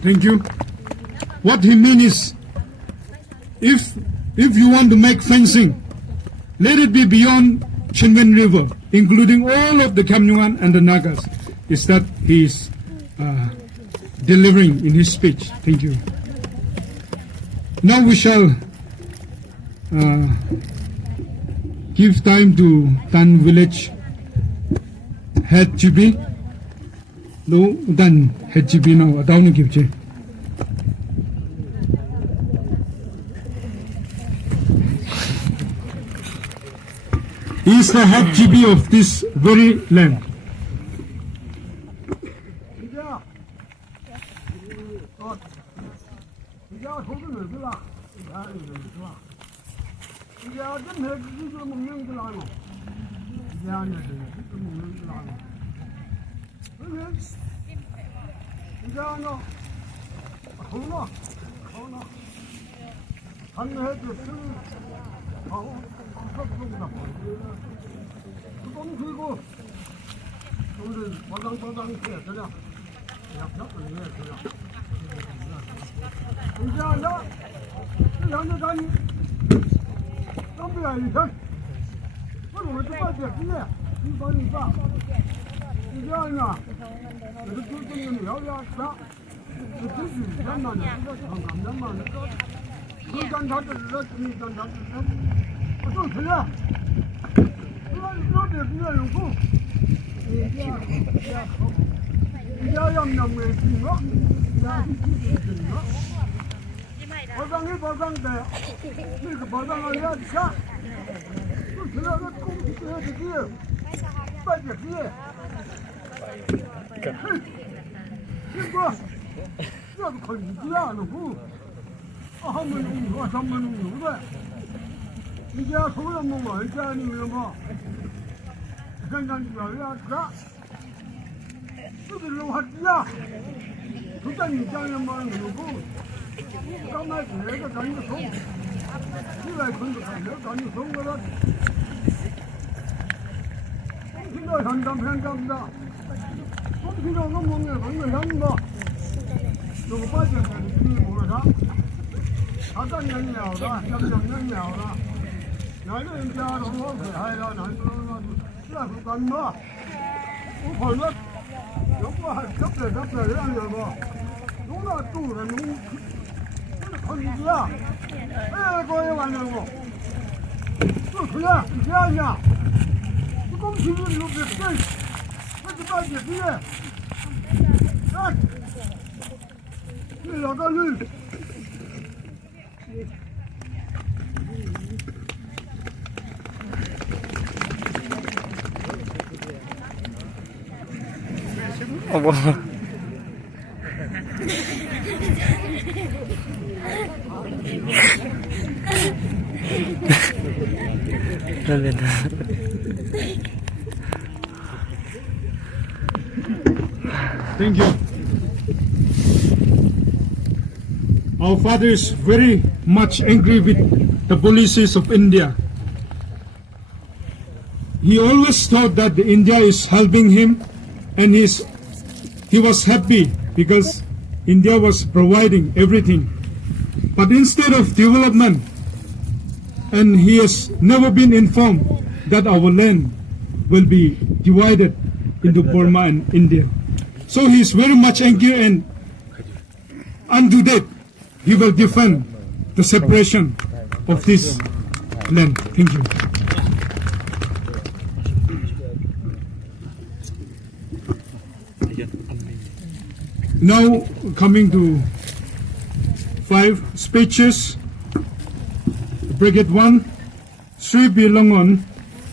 Thank you. What he means is, if you want to make fencing, let it be beyond Chinmen River, including all of the Kamyungan and the Nagas. Is that he is delivering in his speech. Thank you. Now we shall give time to Tan Village Head GB. No, Tan Head GB now. Down give you. He is the head GB of this very land. Thank you. Our father is very much angry with the policies of India. He always thought that India is helping him, and he was happy because India was providing everything. But instead of development, and he has never been informed that our land will be divided into Burma and India. So he is very much angry, and unto death he will defend the separation of this land. Thank you. Now coming to 5 speeches. Brigade 1, Sri Bilangon,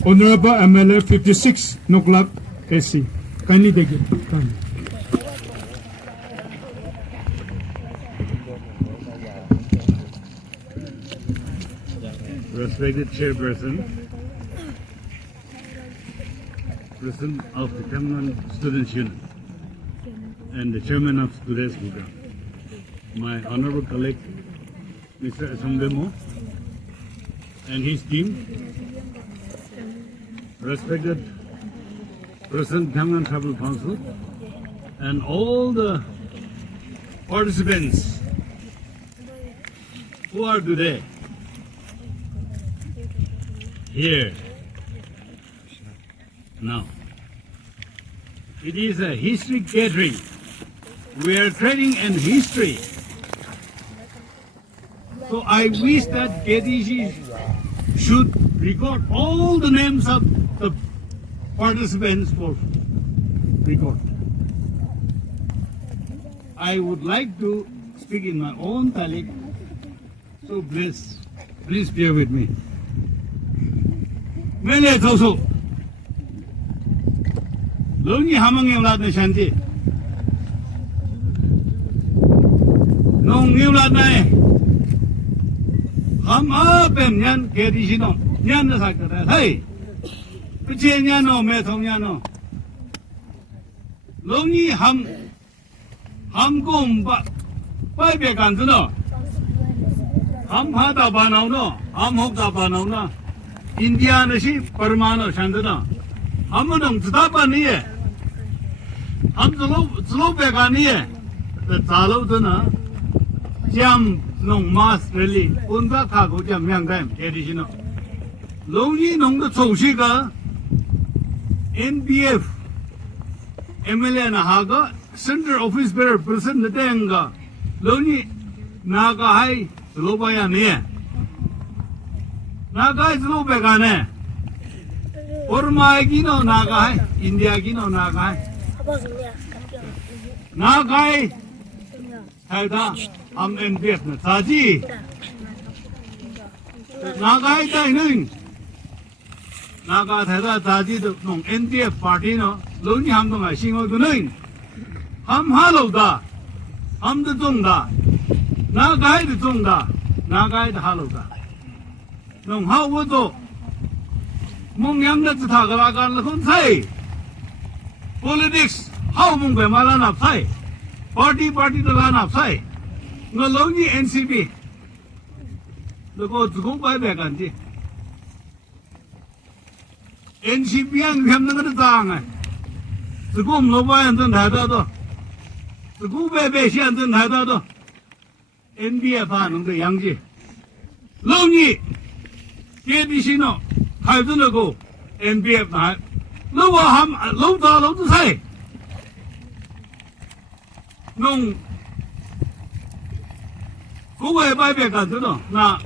Honorable MLA 56, Noklap, SC. Kindly take it. Kindly. Respected Chairperson, President of the Cameron Students' Union, and the Chairman of today's program, my honorable colleague, Mr. Asambemo, and his team, respected President Cameron Tribal Council, and all the participants who are today here now. It is a history gathering. We are trading in history. So I wish that KDC should record all the names of the participants for record. I would like to speak in my own Talik, so please bear with me. Mene tosu, longi hamang yang lat na shanti, nong yang lat na ham apem nyan kedi sino nyan na sakta hey, piche nyan no me thong nyan no, longi ham kum ba pai be kan no, ham hata ba nau no, ham hok ta ba nau na. India nasi permano chandana, हम लोग जुदापा नहीं है, हम चलो बेकार नहीं है, तो चालो तो ना, जम नोंग मास रैली, उनका खागो जम यांगायम एडिशनो, लोगी नोंग तो चौशी का NBF MLA na haga center office bearer person na tenga loni naga hai loba ya ne naga hai loba ga ne Burma ki no naga hai India ki no naga hai naga hai hai da हम NPF na taji naga hai dai ning naga thai da taji do nong NPF party no loni ham dong ai sing o do ning ham ha lo da ham de dong da naga hai de dong da naga hai de ha lo da nong ha wo do mong yang de ta ga la gan la kon sai politics how mong be ma la na sai party de la na sai ngo lo ni NCP lo ko zu gong bai be gan ji NCP ang hem na ga zang ai zu gong lo bai an zhen tai da do zu gu bei bei xian zhen tai da do NBF 啊能的杨ji lo ni ye bi xin no hai zhen de go NBF 来lo wa ham lo da lo zhe sai弄国外外边干着呢，那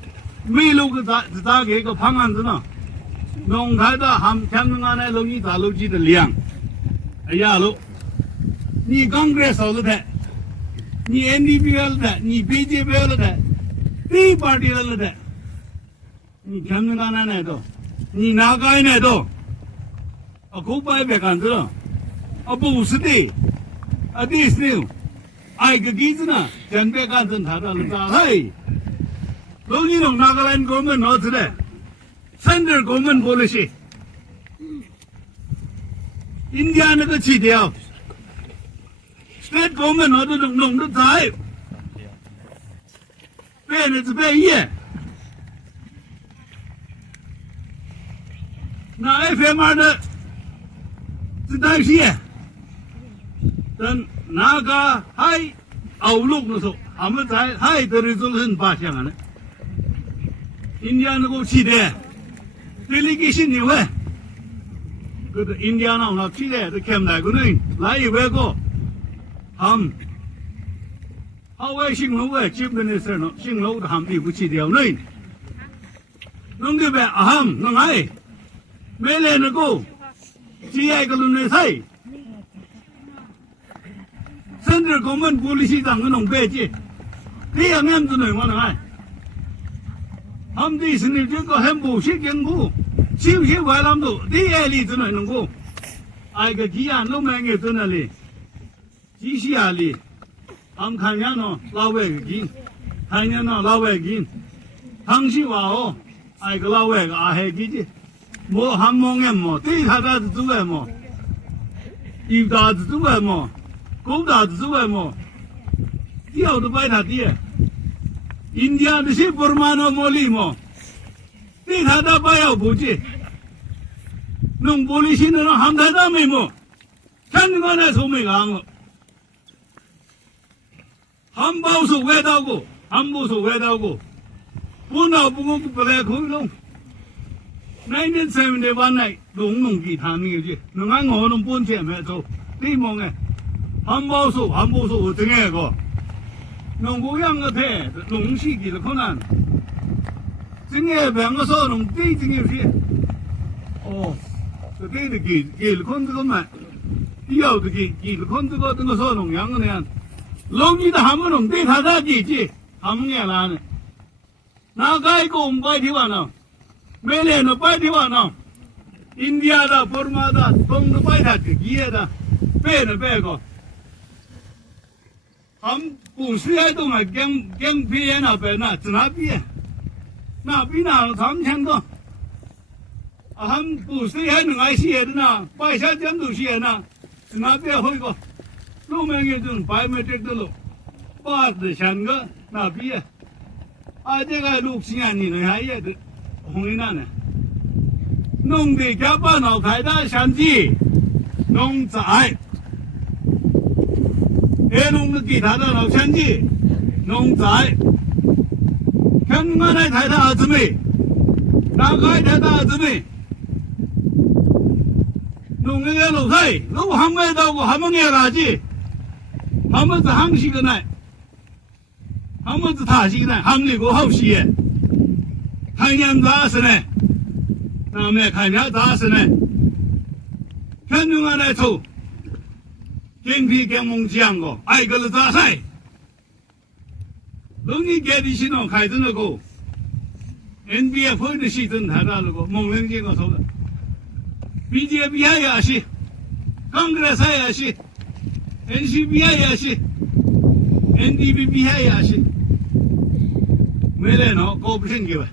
没路个咋给个方案子呢？弄台的ham香港那楼一大楼机的量，哎呀喽，你Congress少了的，你NDP 了的，你 BJP 了的，你 party 了的，你香港那都，你哪个那都，啊国外边干着呢，啊不是的，啊这是。ai cái gì nữa, chân bé can dân thà là ta hay, lúc như nông Nagaland government nói thế này, center government policy, India nó có chỉ điều, state government nói được nông nó trái, bé này bé ye, na FMR đó, chỉ đại gì, then naga hai au luk no so am zai hai the resolution ba xiang ne India no go chi de delegation ni we go to India no na chi de the kem dai go ni lai we go ham how we xing lo we chief minister no xing lo ham bi bu chi diao ni nong de be aham nong ai me le no go chi ai go lu ne sai Center government policy rằng cái nông bê chứ, thế anh em tôi nói mà nói, ham đi xin đi chứ có hem bù xí kiến bù, xíu xíu vài năm độ, thế ai đi tôi nói nông bù, ai cái gì anh lúc này nghe tôi nói đi, chỉ xí à đi, ham khai nhá nó lao về cái gì, khai nhá nó lao về cái gì, thằng xí vào, ai cái lao về cái à hay cái gì, mua ham mong em mà, thế thay ra tôi về mà, yêu ta tôi về mà. Cũng đã tự về mà, điều đó phải là gì? India thì sẽ Burma nó moli mà, thì thà đã phải ở bù chứ, nông policy nó ham thà đã mấy mà, chân nó này số mấy ngang, ham bao số về đâu cô, ham bao số về đâu cô, bữa nào bữa cũng phải là khối luôn. 1971 này đúng nông kỳ tham như gì, nông ăn ngõ nông buôn chuyện mẹ thôi, đi mong nghe. 안 보소 어떻게 해 거? 농구양 같아 농식이를 그난 증에 병어서 농대 증에시 그때도 길 건드고만 이어도 길 건드고 같은 거서 농양은 그냥 농기도 하면 농대 다다지지 하면 나는 나가이고 온바이 디와나 메레노 바이 디와나 인디아다 버마다 동도 바이 다 기에다 빼는 빼고 हम पूछे तो मैं क्या भी ना पे ना चुना भी है ना भी ना हम चंगो हम पूछते हैं नंगाई सी है ना पैसा जम दूसरी है ना चुना भी होगा लोग महंगे तो बायोमेट्रिक तो लो बात तो चंगो ना भी है आज का लोग सियान नहीं है ये होंगे ना ने नोंग दे क्या बात खाई दा शांति नोंग चाय 에 농의 기타다 나오찬지 농자이 평안의 대다 아즈미 나가의 대다 아즈미 弄那个老菜，老还没到过，还没给垃圾，还没是行西个呢，还没是他西个呢，还没个好西的，看见咋是呢？那么看见咋是呢？看中俺来抽，健皮健梦想个，爱个了咋晒？老你给的是喏，开始那个 NBA 会的西真太大了个，梦灵这个说的。BJP 也是，Congress 也是，NCP 也是，NDP 也是，没来喏，搞不成个吧？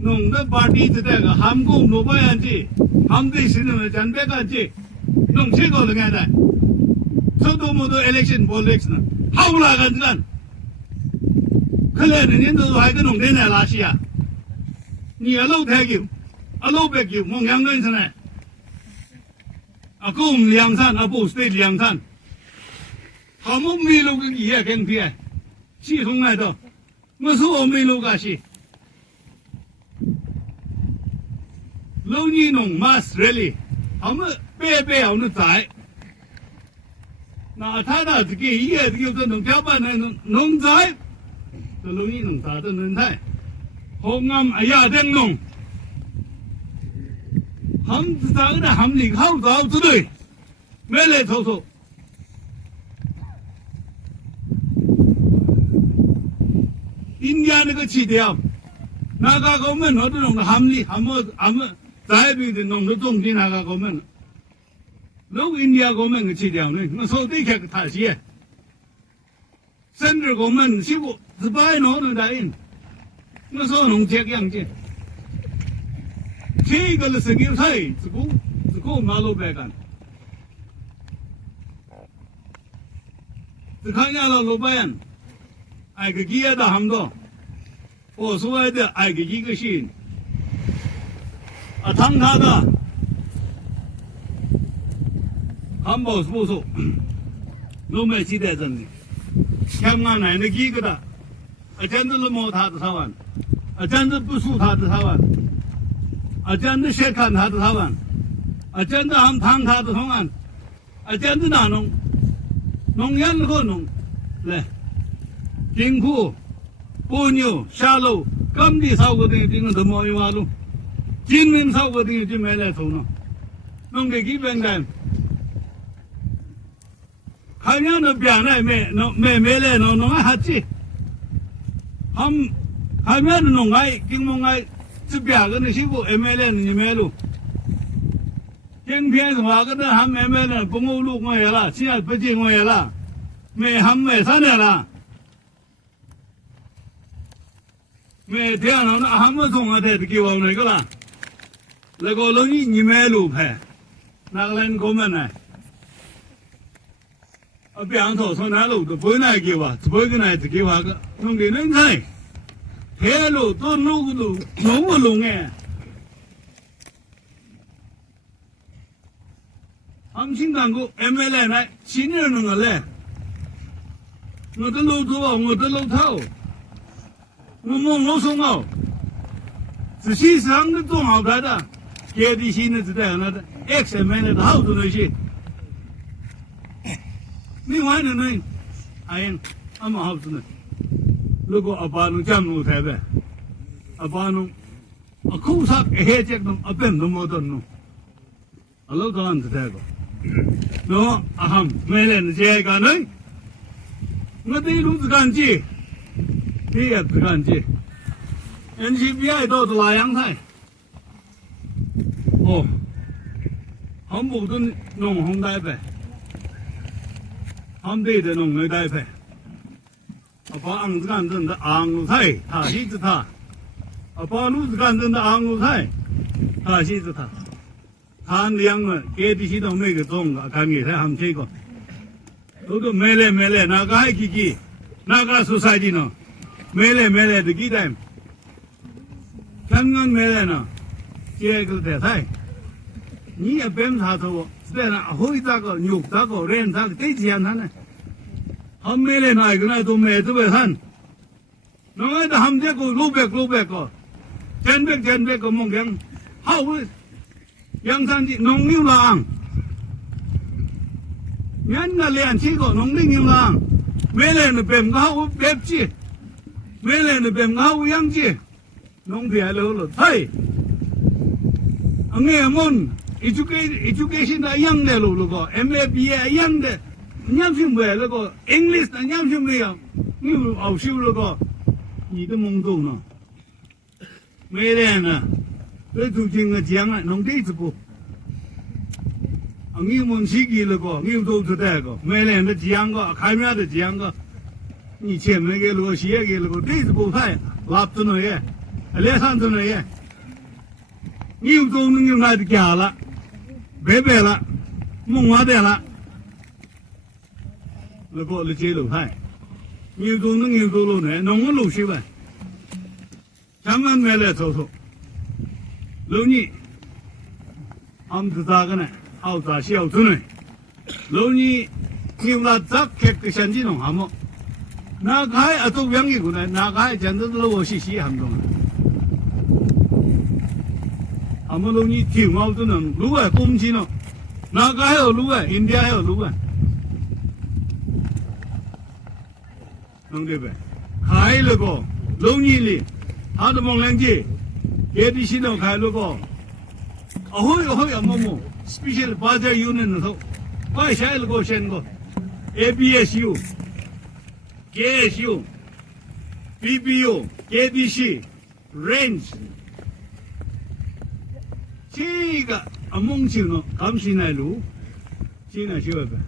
弄的 party 这个韩国诺巴样子，韩国是那个战别个子，弄这个了个的，这都么多 election politics 呢，好啦个子，可怜的人都还个弄的那垃圾啊，你要老太久。阿老白叫梦阳人生呢，阿公梁山阿不是梁山，他们没路个也跟别，系统来的，我说我没路个是，老你弄 must really， 他们白我们在，那他那这个也就这种标本呢，弄在，这老你弄在这弄在，红暗哎呀真弄。他们知道的，他们你好早之类，没来瞅瞅。印第安那个起条，那个我们我都弄的他们在边的弄的中间那个我们，老印第安我们个起条呢，我说这个太些，甚至我们是不是白弄的在印，我说弄这个样子。这个是给谁？这个马路白干，这看见了老板，挨个几的他们多，我说的挨个一个心，啊，唐他的，汉堡是不说，老没期待真的，香港来的几个的，啊，真的是摸他的台湾，啊，真的不输他的台湾。啊，真的先看他的台湾，啊，真的他们谈他的同案，啊，真的那弄，农业那个弄，来，金库、蜗牛、沙漏，甘地烧个的这个都没有马路，金门烧个的就没来头呢，弄个几百个，看样那边来没来弄还子，他们看样弄爱金门爱。这边个那些个 MLA 你没路，今天是话个那还没呢，不我路我也了，现在不进我也了，没还没啥的了，没天了那还没从我这给我那个了，那个老你没路拍，那个人给我们呢，啊，别人说那路都不来给我，只不过来只给我个弄的人才。铁路都弄不弄哎，他们新干过 MLA 来，新人弄个来，我的路头啊，我的路头，我梦老松哦，仔细上的做好看的，接地气的是这样的 ，XML 的好多东西，另外的呢，哎呀，俺们好吃呢。如果阿爸侬讲侬台呗，阿爸侬，阿苦啥黑只侬阿变侬冇得侬，阿老早人是这个，侬阿ham没人这个呢，我这一路子干起，你也是干起，NCBI 都是拉洋菜，哦，han冇得弄红台呗，han得的弄没台呗。阿爸昂子干真的昂路菜，他西子他；阿爸路子干真的昂路菜，他西子他。他两个给的系统每个种个，看给他们这个，都没来，那个还给，那个society呢，没来的给他，香港没来呢，这个在菜，你也别查错，在那会咋个肉咋个人咋个这几样他呢？他没来那个那都没这么看，那个他们这个路白个，真白个梦想，好个，阳山的农牛郎，人家练起个农的牛郎，没来那边好别去，没来那边好养鸡，农田了，嘿，俺们education 的养的了个 ，MBA 养的，养什么那个 English 的养什么呀？你好修那个，你的梦中呢？没来呢。这最近个讲啊，农地这个，你们自己那个，你都知道个，每年的讲个，开面的讲个，你前面个那个写个那个地这个菜，拉着那些，来上着那些，你都能用来的假了，白白了，梦话的了，那个那些路菜，你都能用到路呢，农个路是吧？咱们没来走走。老你，俺们咋个呢？好咋小子呢？老你，你那咋开个现金弄蛤蟆？那个还啊，都养一个呢？那个还真的是老西西很多。俺们老你挺好的呢，路啊，公鸡呢？那个还有路啊，印第安还有路啊，弄对不？开了个老你哩，他的梦两节。ये दिशा में खाए लोगों, अहोय अम्मो, स्पेशल बाजार यूनियन तो, कोई शायद लोगों शेन को, ABSU, KSU, PBU, KDC, Range, चीगा अम्मों चिनो, काम सीनाई लू, चीना शिवा पे,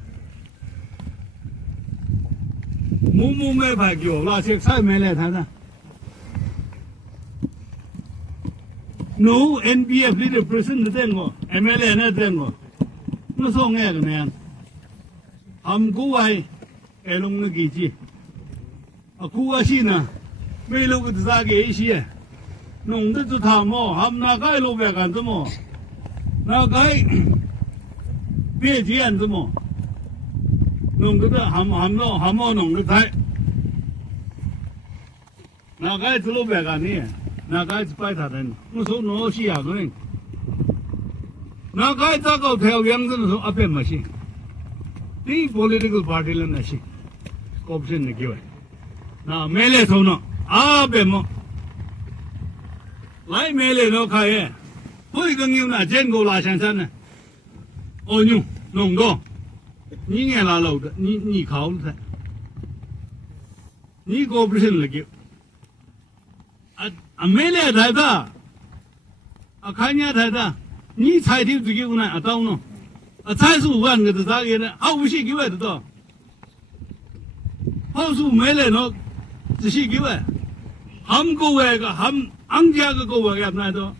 मुंबई में भाग्यो, लास्ट एक साल में ले था ना No NBF leader president dengo, MLA na dengo. No so nghe cái này. Ham cú ai, elong na kiji. A cú ai xin à, mấy lúc cái ra cái gì à, nông đất tham mò, ham na cái lô vềกัน怎么, na cái bia tiền怎么, nông đất ham mò nông đất thái, na cái lô vềกันนี่. 那个是摆他的，我说那是啥个人？那个咋个条样子说阿边没行？你 political party 了那行，搞不成那机会。那没来头呢，阿边么？来没来那开耶，会跟你那见过拉山山呢？哦牛，弄个，你也拉老的，你考了噻，你搞不成那个。 没来台的，看见台的，你才听自己无奈啊，到呢，才是万个的咋个呢？好不是给我的到，好是没来呢，只是给我，ham个外个ham安家个外个那都，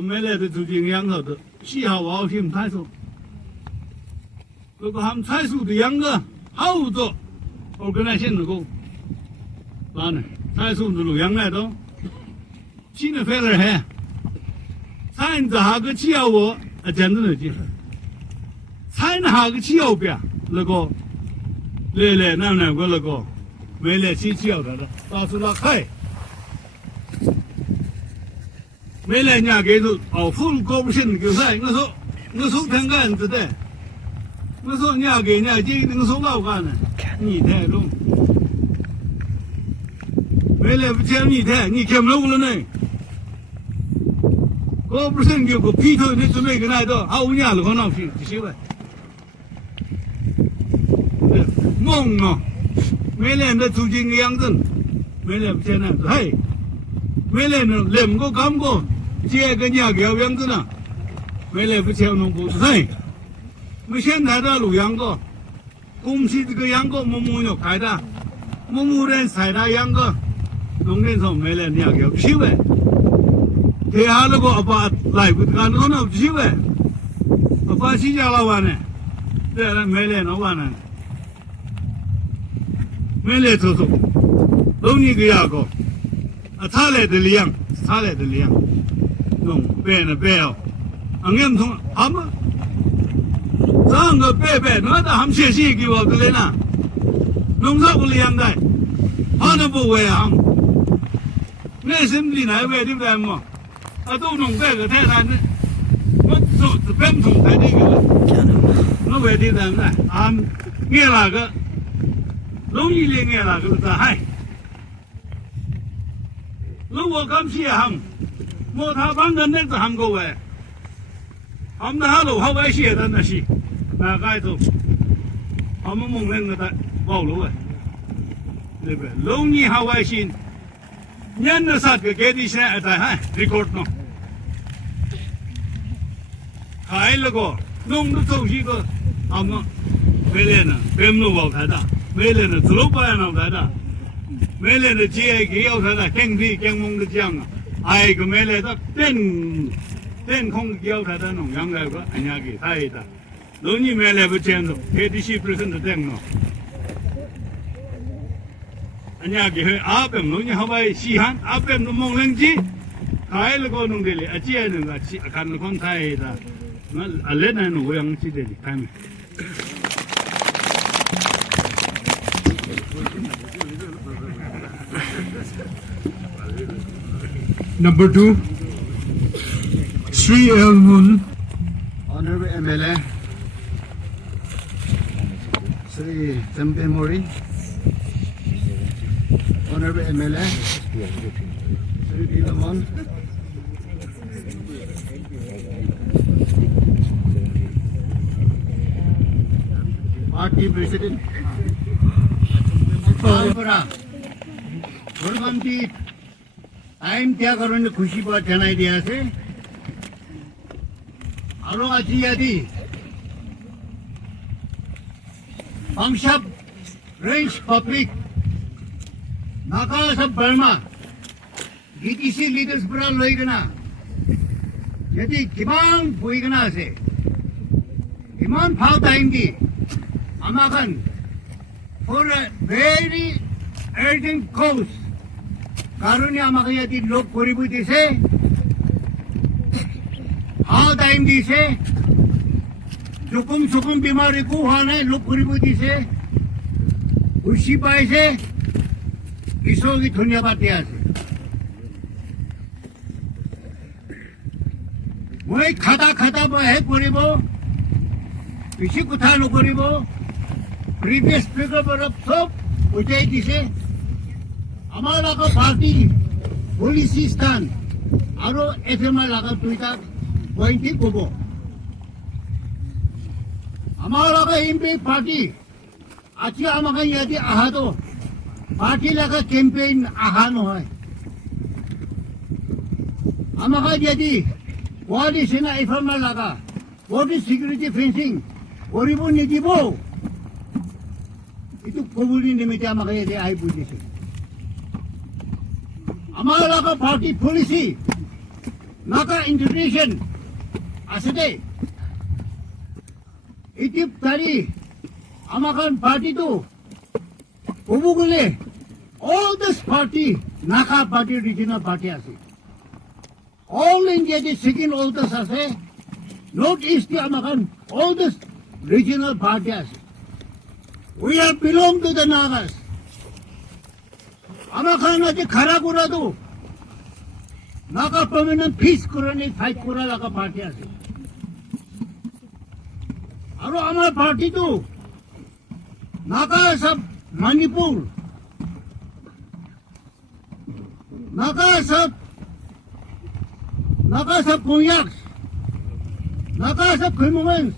没来的最近养好的，喜好好心才数，那个ham才数的养个好多，我跟他现那个，完了，才数的路养来都。 新的飞了嘿，咱这哈个气候我真的是，咱哈个气候边那个，来那个那个，没来气候的了，到时候开，没来人家给都哦，full corporation 给噻，我说看看子的，我说人家给人家这个说老干呢，你太重，没来不签你太，你签不了了呢。 我不是有个皮头，你准备跟他的，好年了，可能是这些呗。梦啊，没来的最近的样子，没来不现在是嘿，没来呢，两个干过，这个伢个样子呢，没来不签弄不是嘿，没现在的路样个，公司这个样个木木要开的，木木人晒的样个，农田上没来伢个是呗。 thế hà là có bà lại bữa ăn nó nào chứ vậy, bà chỉ ra là vậy này, đây là mấy lần nó vậy này, mấy lần thôi thôi, đâu như cái gì có, thà lại để liang, nông bè nó bè, anh em thông hám, sang cái bè nó đã hám xì xì cái vào cái này na, nông sản của liang đây, hà nó bù về hám, nghe xem đi này về đi về mà. 都弄这个太难的，我 spam thùng thái đi cái nó về đi làm này nghe là cái lúc gì liền nghe là cái là hay lúc我刚去ham我他帮人那个ham过喂ham那路后边写的那是那个都ham梦那个的暴露喂对不对lúc gì后边写nhân nó sát cái đi xe ở tại hay record nó khai là có nông nó trồng gì có ham nó về lên à bém nó vào thái đó về lên là chụp bài nào thái đó về lên là chia cái yêu thái đó keng đi keng mông được chăng ai cái về lên đó tên không yêu thái đó nông yang cái anh nhà cái thái đó lúc gì về lên với chén rồi 80% là tên nó anh nhà cái hơi áp em lúc gì họ phải xì han áp em nó mong lên chi khai là có nông địa là chia nữa là chỉ cần nó con thái đó nó lên này nó yang chi để khai mình Number 2, Sri L. Moon, Honorable MLA Sri Jampe Mori, Honorable MLA Sri Dilamon, Party President Gurbanti time क्या करो ने खुशी बात जनाई दिया से आरो अच्छी यादी पंशाब रेंज पब्लिक नाका सब बर्मा डीटीसी लीडर्स बरा लोइगना यदि किमान बोइगना से किमान फाउ टाइम दी अमागन for a very urgent cause कारुण्य आमाका यदि लोग गरिबी दिसे हाउ टाइम दिसे जुकुम सुकुम बीमारी को हुआ नहीं लोग गरिबी दिसे खुशी पाए से ईश्वर की धन्यवाद दिया से वही खाता खाता है गरिबो किसी कुथा लो गरिबो प्रीवियस स्पीकर पर अब सब उठाई दिसे हमारा का पार्टी पॉलिसी स्थान आरो एफएम लगा तुइता पॉइंट कोबो हमारा का एमपी पार्टी अच्छी आमाका यदि आहा तो पार्टी लगा कैंपेन आहा न है आमाका यदि कोalition एफएम लगा बॉडी सिक्योरिटी फेंसिंग गरिबो निदिबो इतु कोबुली निमित्त आमाका यदि आई बुझिसे हमारा का पार्टी पॉलिसी नाका इंटीग्रेशन असते इतिप तारी हमारा पार्टी तो उबुगले all this party नाका पार्टी regional party आसे all India the second all this आसे north east के हमारा all this regional party आसे we are belong to the Nagas हमारा ना जे खरा कुरा तो नाका परमानेंट पीस करने फाइट करा लगा पार्टी आसे और हमारा पार्टी तो नाका सब मणिपुर नाका सब कोयाक्स नाका सब खिमुगंस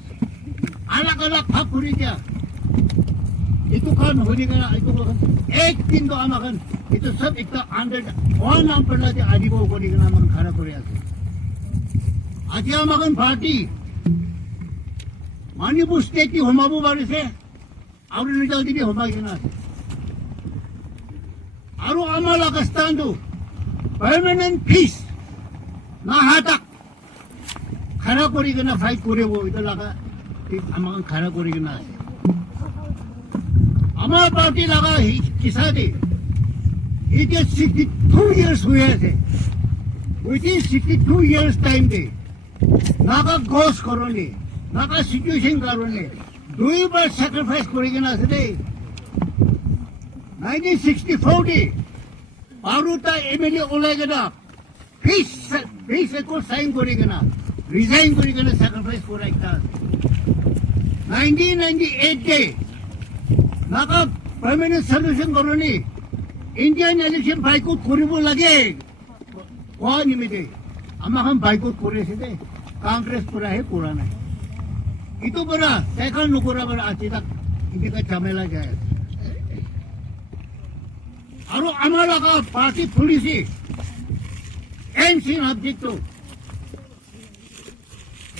अलग अलग भाग करी क्या itu kan hodi kana itu kan ek दिन तो amakan itu सब एक तो 101 नाम पर लाते आदिबो कोडी kana मन खरा करे आसे आज amakan पार्टी मणिपुर स्टेट की होमाबो बारे से और निजाल दी होमा किना आरो आमाला कस्तान तो परमानेंट पीस ना हाता खरा कोडी kana फाइट करे वो इतो लगा amakan खरा कोडी kana हमारा पार्टी लगा किसा दे it is 62 years हुए थे within 62 years time दे नाका घोष करोने नाका सिचुएशन करोने दुई बार सैक्रिफाइस करेंगे ना से 1964 दे पारुता एमएलए ओलेगे ना फिर को साइन करेंगे ना ৰিজাইন কৰি কেনে চেক্ৰিফাইচ কৰা একটা 1998 ডে নাকা পাৰ্মানেণ্ট সলিউশ্যন কৰনি ইণ্ডিয়ান ইলেকশ্যন বাইকত কৰিব লাগে কোৱা নিমিতে আমাক বাইকত কৰিছে দে কংগ্ৰেছ পৰাহে কৰা নাই ইটো পৰা দেখা নকৰা পৰা আজি তাক ইনকা ঝামেলা যায় আৰু আমাৰ লগা party পুলিচি এনচিন অবজেক্টটো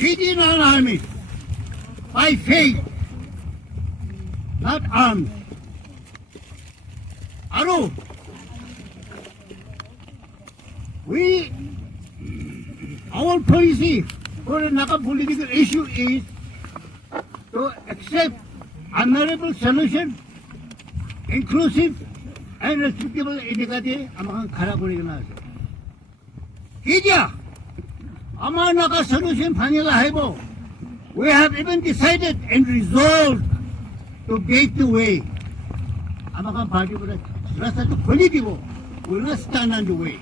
feeding on army by faith, not armed. Aru, our policy for another political issue is to accept honorable solution, inclusive and respectable education among Kharaguriganas. India. Amar naga solution final haibo. We have even decided and resolved to pave the way. Amaka party will rasa to political will not stand on the way.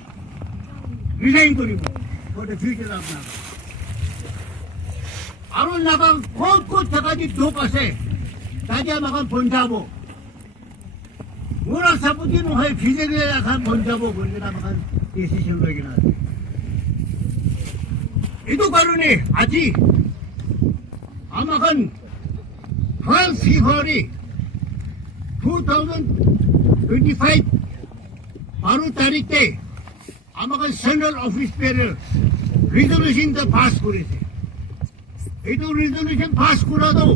Resign for the future of Naga. Arun Naga kod takati dopase. Taja Naga Punjabo. Mura saputi no hai physically akan Punjabo boleh Naga decision lagi na. Itu karuni aji amakan 12 February 2025 baru tarik te amakan central office period resolution ta pass করেছে itu resolution pass করা দাও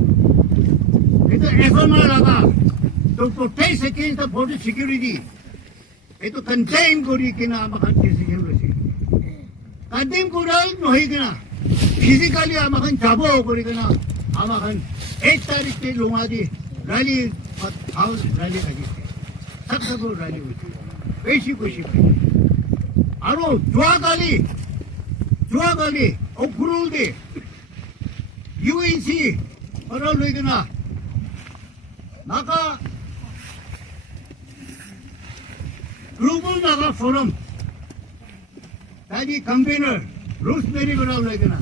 itu FMR laga to protect against the border security itu contain করি কিনা amakan decision হয়েছে কাদিম coral নহি কিনা physically আমাখান যাব করি কিনা আমাখান 1 তারিখে লোমাদি র্যালি হাউস র্যালি কাজিছে সাকসেসফুল র্যালি হয়েছে বেশি খুশি আরো জোয়াগালি অফরুল দে ইউএনসি পরল হই কিনা নাকা গ্লোবাল নাকা forum Tadi convener, Rosemary Brown lagi na.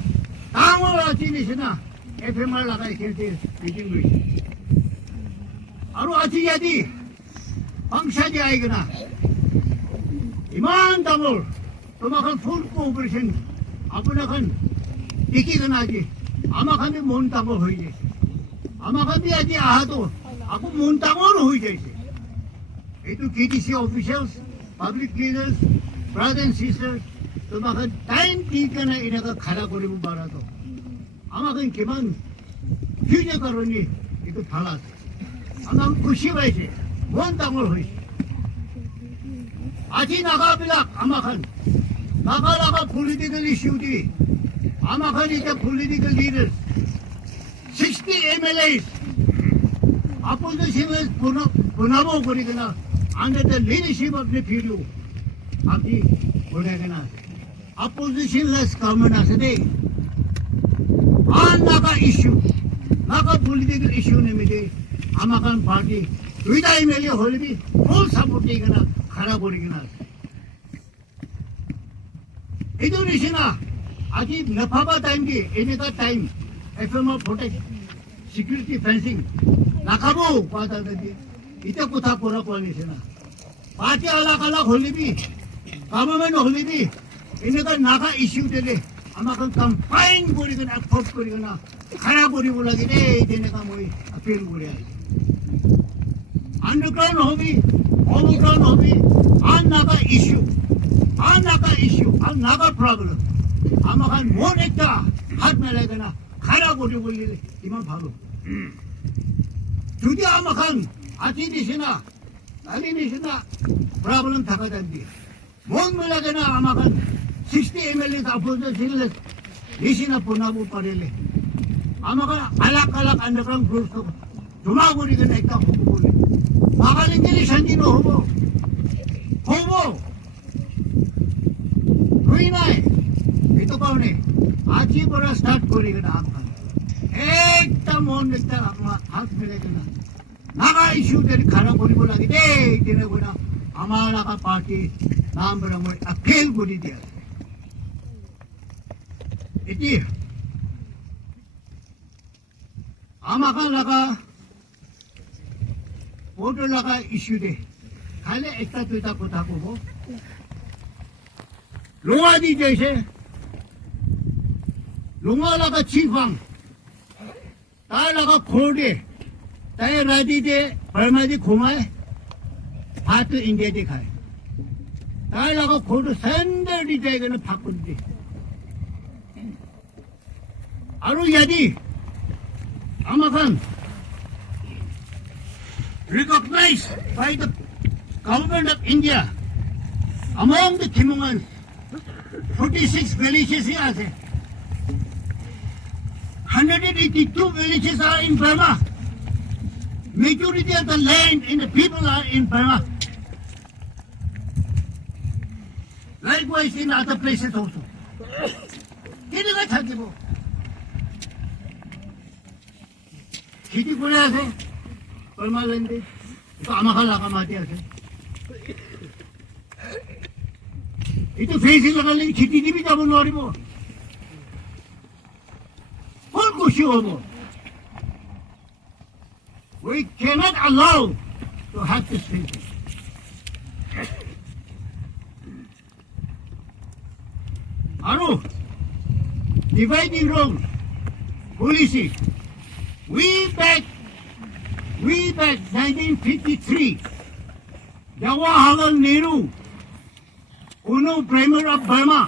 Tama lah sini sana. FMR lagai kerja meeting ni. Aru aci jadi, bangsa jadi kena. Iman tamur, tumakan full cooperation. Apa nak kan? Diki kena aji. Amakan ni mon tamur hui je. Amakan ni aji ahatu. Aku mon tamur hui je. Itu KTC officials, public leaders, brothers and sisters. तुमको time दी करना इनका खरा करी मुबारा तो আমাকে কেমন ফিউজে করনি একটু ভালো আছে আমার খুশি হয়েছে মন তামল হয়েছে আজি নাগাবিলাক আমাখান নাগা পলিটিক্যাল ইস্যু দি আমাখান এটা পলিটিক্যাল লিডার 60 MLAs opposition बनाबो करी ना under the leadership of the PDU আপনি বলে না oppositionless government asade on naga issue naga political issue nimite amakan party duita MLA holbi full support digana khara korigina edu nishina aji nafaba time ki eneka time FMR protect security fencing nakabo pada dadi ita kotha pura koalishina party alak holbi government holbi इनका Naga issue देले আমাকে কম্পাইন করি না folk করি না খারা করি বলা গেলে দেনে কাম ওই appeal করে আই underground হবি overground হবি আর নাগা ইস্যু আর নাগা প্রবলেম আমাকে মন একটা হাত মেলায় না খারা করি বললে ইমান ভালো যদি আমাকে আছি নিছিনা আলি নিছিনা প্রবলেম থাকা যাবে মন মেলায় না আমাকে 60 MLA opposition nishina punabu parele amaka alak underground groups ko juma kori ke ekta hobo bole magalingeli shanti no hobo hoi nai eto kaune aji pora start kori ke apna ekta mon ekta hath mile ke na naga issue te khara koribo lagi de dine goda amara ka party naam bra moi appeal kori dia It is आमाखान लगा border लगा issue दे खाली एकता दुईटा কথা কব लोहादी जैसे लोहा लगा चीफांग तार लगा खोड़े तार राजी दे बर्मा दी घुमाए हाथ इंडिया दिखाए तार लगा खोड़े सैंडर दी जाएगा ना फाकुन दे आरु यदि आमाखान recognized by the government of India among the Kimungans 46 villages here 182 villages are in Burma. Majority of the land and the people are in Burma. Likewise in other places also. किधर था कि वो खेती करे आसे बर्मा लैंड तो आमाखान लगा मारते आसे ये तो फेंसी लगा लेकिन खेती भी जाबो नौरी वो कौन खुशी हो वो we cannot allow to have this thing. Aru dividing wrong policy. We back 1953 Jawaharlal Nehru Uno primer of Burma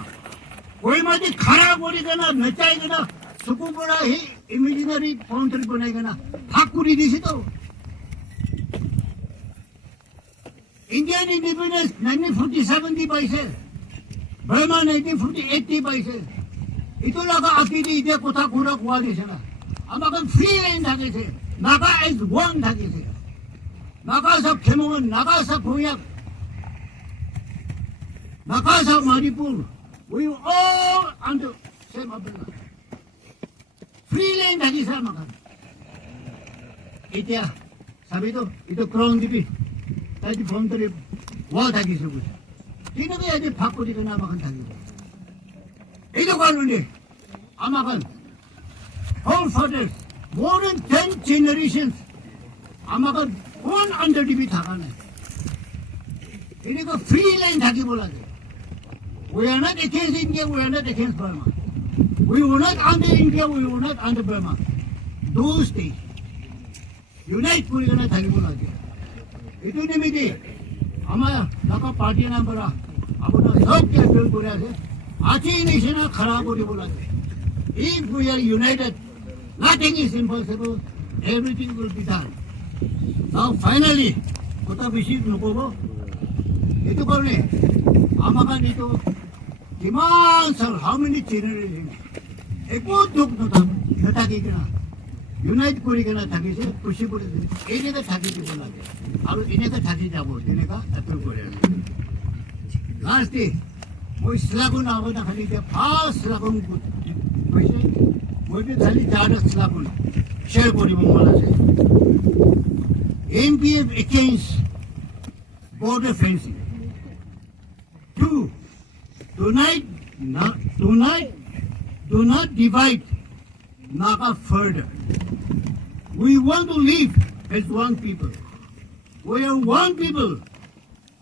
कोई मत खराब हो रही ना नचाएगा ना सुकू बड़ा ही इमेजिनरी फाउंटेन बनाएगा ना ठाकुरी दिसी तो इंडियन इंडिपेंडेंस 1947 दी पाइसे बर्मा 1948 दी पाइसे इतो लगा अकीदी इधर कोथा घोड़ा कुआ दिसे ना आमाखान फ्री लैंड थाके से नागा एज वन थाके से नागा सब खेमोन नागा सब भूया Nakasa Manipur, we were all under same umbrella. Free land lagi sa makan. Ito sabi ito crown dibi. Tadi from the wall lagi sa busa. Tino ba yadi pakko di kana makan lagi. Ito kano ni amakan. All fathers, more than 10 generations, amakan one under dibi thakana. Ini ko free land lagi bola. We are not against India, we are not against Burma. We were not under India, we were not under Burma. Those days, unite Kurigana Thagibula. It would be Ama Naka party number. Abuna Sub Capital Kurase, Achi Nation Kharabula. If we are united, nothing is impossible, everything will be done. Now finally, Kota Bishik Nukobo, ito ko ni, amakan ito, demands are how many generations? Eko duk nataki ka na, unite kuri ka na thaki se, pushi kuri se, ine ka thaki ko na ke, aru ine ka thaki jabo, ine ka approve kuri na. Last day, mo slagun ako na khali ke, pass slagun ko, paise, mo ito khali jada slagun, share kuri mo mala se. NPF against border fencing. 2. Do not divide Naga further. We want to live as one people. We are one people,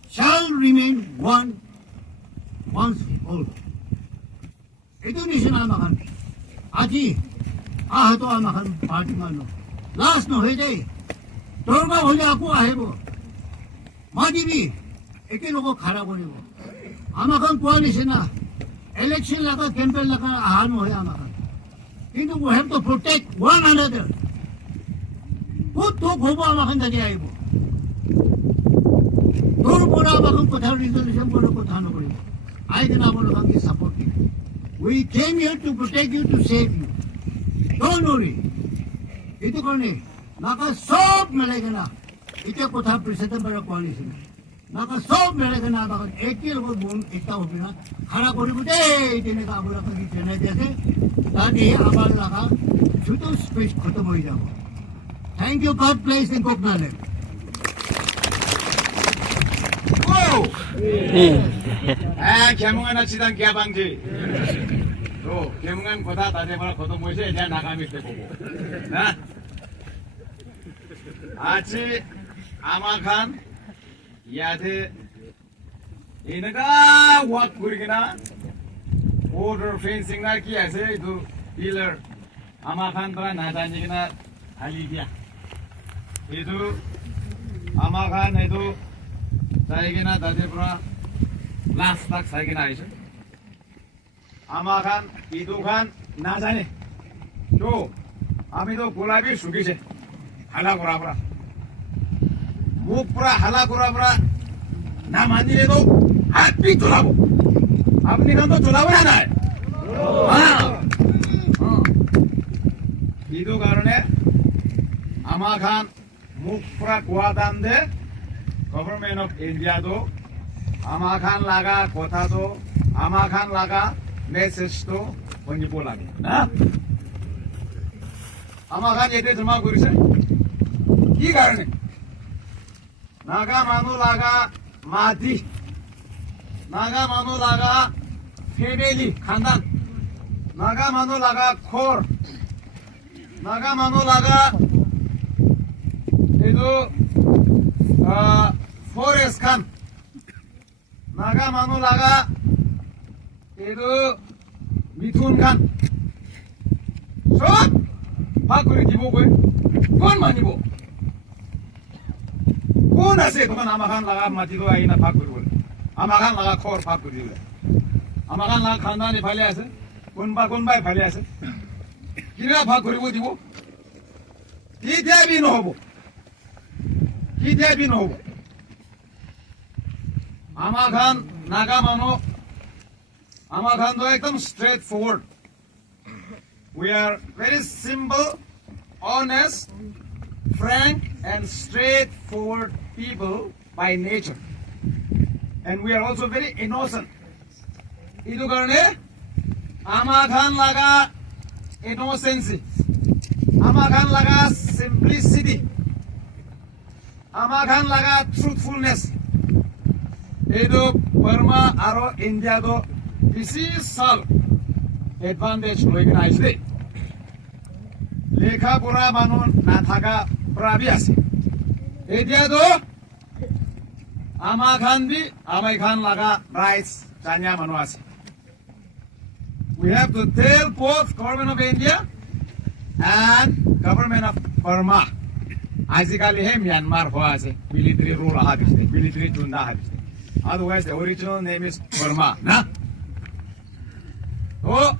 shall remain one once all. Ito ni sinamakan. Aji, ahato amakan party mano. Last no hede. Torba hole ako ahebo. Madibi, eke loko khara bonibo. Amakan coalition na election laga campaign laga ahan ho amakan. Kintu we have to protect one another. Put to hobo amakan dagi aibo. Tor pura amakan kotha resolution pura kotha no kori. I can amakan ki support you. We came here to protect you, to save you. Don't worry. Ito kone naka sob malega na. Ito kotha president para coalition. Naka sob मेरे के नाम पर एक ही लोग बोल इतना हो गया खड़ा कोरी बुटे इतने का बोला कि चने जैसे ताकि हमारे लगा छुटो स्पेस खत्म हो जाओ Thank you God bless in Koknale 오! 아, 개몽하나 치단 개방지. 또 개몽한 거다 다대보라 거도 모시에 이제 나가면 돼 보고. 나 Aci amakan yade inaga wak kurigina border fencing na kiya se itu pillar amakan pra nadani kina hali dia itu amakan itu saya kina tadi pra last tak saya kina isu amakan itu kan nadani tu ami tu gulabi sugi se hala kura pra मुख पूरा हला पूरा ना मानिले तो हाथ भी चलाबो अपनी काम तो चलाबो ना है इदो कारणे आमा खान मुख पूरा कुआ दान दे गवर्नमेंट ऑफ इंडिया तो आमा खान लागा कोथा तो आमा खान लागा मेसेज तो बंगी बोला ना आमा खान ये जमा करिसे की कारणे नागा मानो लागा मादी नागा मानो लागा फैमिली खानदान नागा मानो लागा खोर नागा मानो लागा ये तो फॉरेस्ट खान नागा मानो लागा ये तो मिथुन खान सब भागुरी दिबो कोई कौन मानिबो कौन ऐसे तो आमाखान लगा माटी तो आई ना भाग करी बोले आमाखान लगा खोर भाग करी बोले आमाखान लगा खानदान ने फाले ऐसे कौन बाय फाले ऐसे कितना भाग करी वो दिवो किधे भी न होबो आमाखान नागा मानो आमाखान तो एकदम straight forward we are very simple honest frank and straightforward people by nature and we are also very innocent idu karone ama khan laga innocency ama khan laga simplicity ama khan laga truthfulness edu Burma aro India do kisi sal advantage loigina aise लेखा बुरा मानो ना थाका प्राबियास एदिया दो आमा खान भी आमाई खान लगा rights जानिया मानो आसे we have to tell both government of India and government of Burma आजिकाली है म्यांमार हो आसे military rule रहा बिस्ते military जुंदा है बिस्ते otherwise the original name is Burma ना तो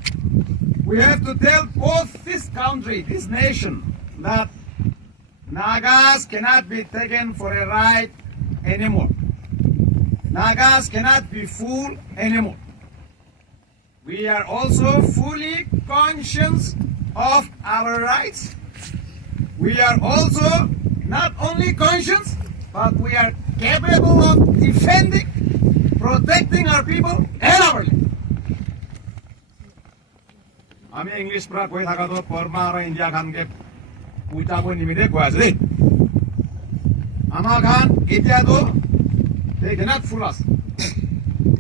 we have to tell both this country, this nation, that Nagas cannot be taken for a ride anymore. Nagas cannot be fooled anymore. We are also fully conscious of our rights. We are also not only conscious, but we are capable of defending, protecting our people and our land. আমি English পৰা কৈ থাকাটো বৰ্মা আৰু India খানকে উল্টাকৈ নিমিলে কৈ আছে দেই আমাৰ খান এতিয়াতো they cannot fool us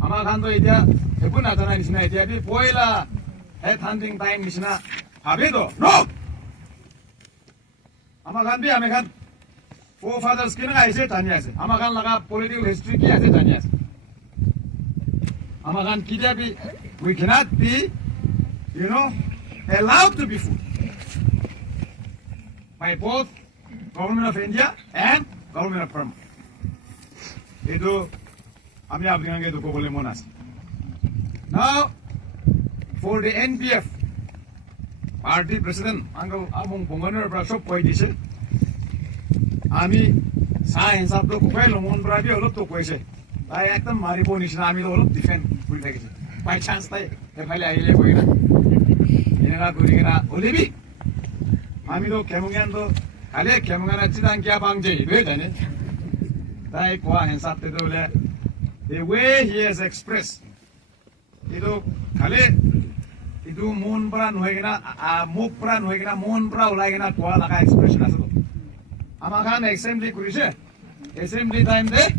আমাৰ খানতো এতিয়া একো নাজানা নিচিনা এতিয়া বি পইলা হেড হান্টিং টাইম নিচিনা ভাবেতো নো আমাৰ খান বি আমি খান ফোৰ ফাদাৰ্স কেনেকৈ আহিছে জানি আছে আমাৰ খান লগা পলিটিকেল হিষ্ট্ৰী কি আছে জানি আছে আমাৰ খান কেতিয়া B we cannot be allowed to be fooled by both government of India and government of Burma. Itu ami apnake itu kobole mon ase. Now for the NPF party president Uncle Among Bonganer Brasho koi dise. Ami science up to koelo mon brabi olop to koise. Tai ekdam mari bo nishna ami to olop defend kuri thakise. By chance tai ephale aile koina. 얘네가 그리기나 어디비? 아미도 개몽ян도 갈래 개몽하나 지단기야 방제 왜 되네? 나의 고아 행사 때도 원래 the way he has expressed 이도 갈래 이도 몬브라 노에기나 목브라 노에기나 몬브라 올라기나 고아 나가 expression 하서도 아마 간 assembly 그리세 assembly time 때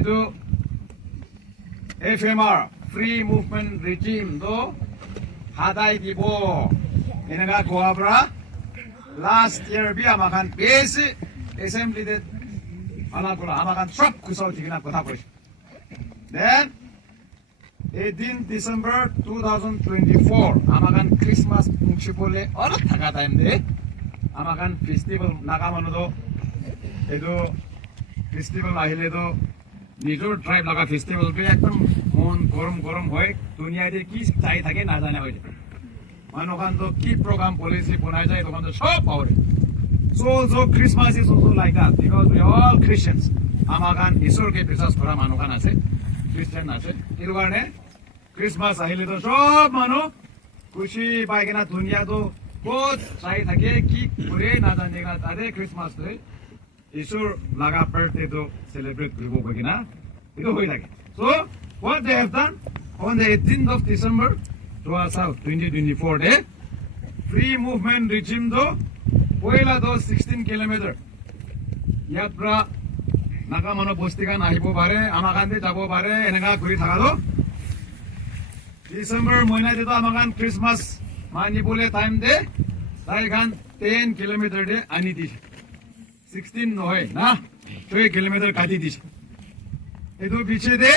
이도 FMR free movement regime도 하다이 디보 얘네가 고아브라 last year 비아마칸 베스 assembly de ala kola amakan sab khusau tigina kotha koise. Then 18 December 2024 amakan Christmas pungchipole ola thaga time de amakan festival naga manudo edo festival ahile do নিজর tribe লাগা festival বে একদম মন গরম গরম হয় দুনিয়াতে কি চাই থাকে না জানা হয় মানুখান তো কি প্রোগ্রাম পলিসি বনাই যায় তখন তো সব পাওয়ারে so Christmas is also like that because we are all Christians আমাখান ঈশ্বরকে বিশ্বাস করা মানুখান আছে খ্রিস্টান আছে এই কারণে ক্রিসমাস আহিলে তো সব মানুষ খুশি পাই কিনা দুনিয়া তো বহুত চাই থাকে কি করে না জানে না তাদের ক্রিসমাস ঈশ্বর লাগা বার্থডে তো celebrate কৰিব কিনা এইটো হৈ থাকে so what they have done on the 18th of December 2024 day free movement regime do पहिला तो 16 किलोमीटर ইয়াৰ পৰা নাগা মানুহ বস্তিখান আহিব পাৰে আমাখানতে যাব পাৰে এনেকা ঘূৰি থাকা তো ডিসেম্বৰ মহিনাতে তো আমাখান ক্ৰিসমাছ মানিবলৈ টাইম দে তাইখান 10 কিলোমিটাৰ দে আনি দিছে 16 নহয় না 2 কিলোমিটাৰ কাটি দিছে এইটো পিছে দে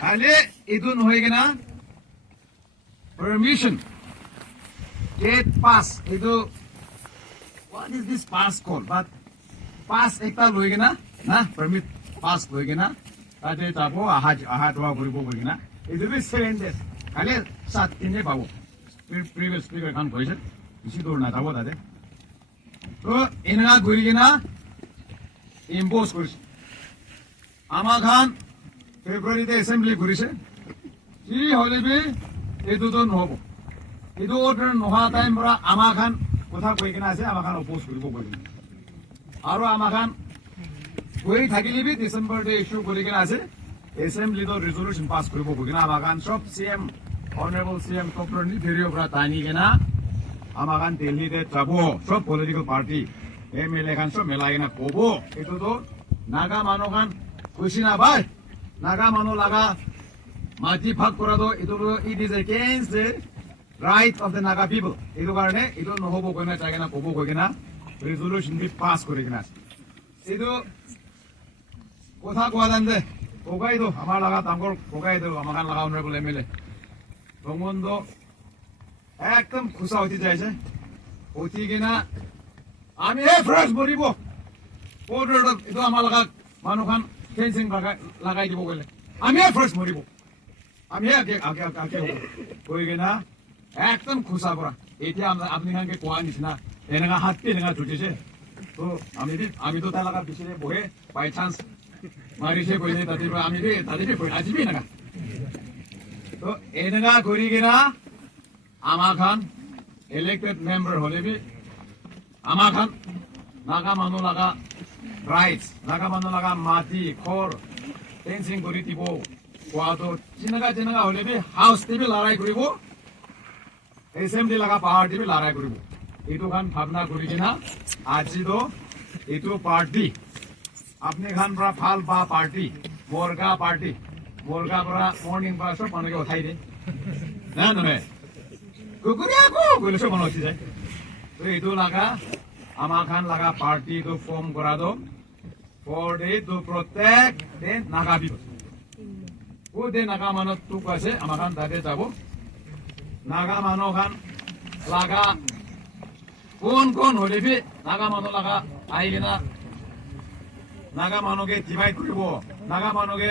খালি এইটো নহয় কিনা permission gate pass itu what is this pass called but pass ekta loi gena na permit pass loi gena tate tabo aha doa koribo gena itu be 7 days kale 7 dine pabo previous speaker kan koise isi dor na tabo dade to enga gori gena impose korise ama khan February te assembly korise ji hole be etu to nohobo itu order noha time pura amakan kotha koi kena ase amakan oppose koribo koribo aro amakan koi thakili bi December day issue kori kena ase assembly to resolution pass koribo kena amakan sob CM honorable CM Dr. Nitherio pura tani kena amakan Delhi de jabo sob political party MLA kan sob melai kena kobo itu to naga manokan khushi na bhai naga mano laga mati bhag kora do itu it is against the right of the Naga people. Itu karena itu nohobo kena cakap na kobo kena resolution bi pass kori kena. Itu kotha kuadan de kogai do amar laga tamgor kogai do amakan laga honorable MLA. Tongon do ekdom khusa hoti jaise. Hoti kena ami first boribo. Order do itu amar laga manukan fencing lagai dibo kole. Ami first boribo. আমি আগে কই গেনা একদম খুশা করা এটা আমরা আপনি কাকে কোয়া নিছিনা এনেগা হাততে এনেগা ছুটিছে তো আমি তো তালাকা পিছনে বহে বাই চান্স মারিছে কইলে তাদের আমি রে তাদের কই আজিবি না তো এনেগা করি গেনা আমা খান ইলেক্টেড মেম্বার হলে বি আমা খান নাগা মানু লাগা রাইটস নাগা মানু লাগা মাটি খর ফেন্সিং করি দিব কোয়াতো চিনাগা হলে বি হাউস টিভি লড়াই করিব assembly laga party bi larai koribo etu khan bhabna kori kina aji do etu party apne khan pra phal ba party morga pra morning ba so panage uthai de na no kukuria ko gole so mano uthi jay to etu laga ama khan laga party to form kora do for the to protect the naga people o de naga mano tu kase ama khan dade jabo Naga মানুহ খান লাগা কোন হলে B Naga মানুহ লাগা আহি কিনা নাগা মানুহকে divide কৰিব নাগা মানুহকে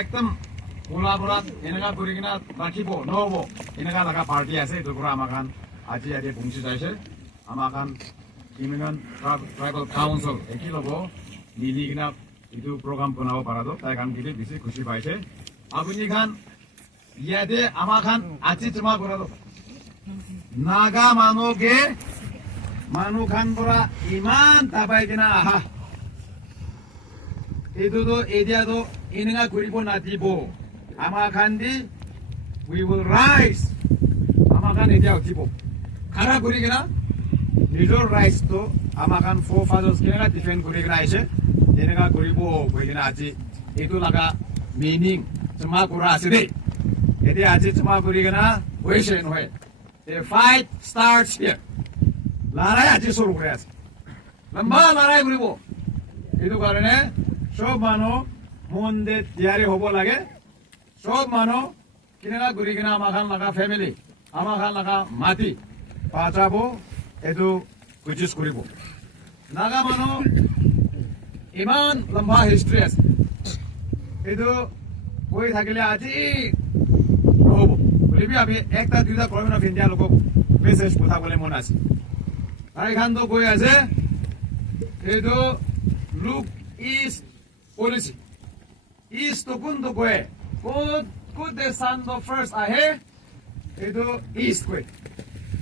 একদম কোলা বৰাত এনেকা কৰি কিনা ৰাখিব নহব এনেকা লাগা পাৰ্টি আছে এইটোৰ পৰা আমাৰ খান আজি পहुঁচি যাইছে আমাৰ খান ইমিগ্ৰেন ট্ৰাইবেল কাউন্সিল একি ল'ব মিলি কিনা এইটো প্ৰগ্ৰাম বনাব পাৰাটো তাই খান গিলি বেছি খুচি পাইছে আপুনি খান ইয়াতে আমাৰ খান আজি জমা কৰালো নাগা মানুহ খান পৰা ইমান তাপাই কিনা আহা এইটো তো এতিয়া তো এনেকা কৰিব নাদিব আমাৰ খান দি we will rise আমাৰ খান এতিয়া উঠিব খাৰা কৰি কিনা নিজৰ ৰাইজ তো আমাৰ খান forefathers কেনেকা ডিফেন্ড কৰি কিনা আহিছে এনেকা কৰিব কৈ কিনা আজি এইটো লাগা মিনিং জমা কৰা আছে দেই Jadi aji cuma beri kena question way. The fight starts here. Larai aji suruh kreas. লম্বা লৰাই কৰিব এইটো কাৰণে সব মানুহ মন্দিৰ তৈয়াৰী হ'ব লাগে সব মানুহ কিনা ঘূৰি কিনা আমাৰ খান লগা ফেমিলি আমাৰ খান লগা মাটি পাচাব এইটো কোচিছ কৰিব নাগা মানুহ ইমান লম্বা হিষ্ট্ৰী আছে এইটো কৈ থাকিলে আজি নহ'ব বুলিবি আমি একটা দুটা গভৰ্ণমেণ্ট অফ ইণ্ডিয়া লোকক মেছেজ পঠাবলৈ মন আছে তাইখানটো কৈ আছে এইটো লুক ইষ্ট পলিচি ইষ্টটো কোনটো কয় ক'ত দে চানটো ফাৰ্ষ্ট আহে এইটো ইষ্ট কয়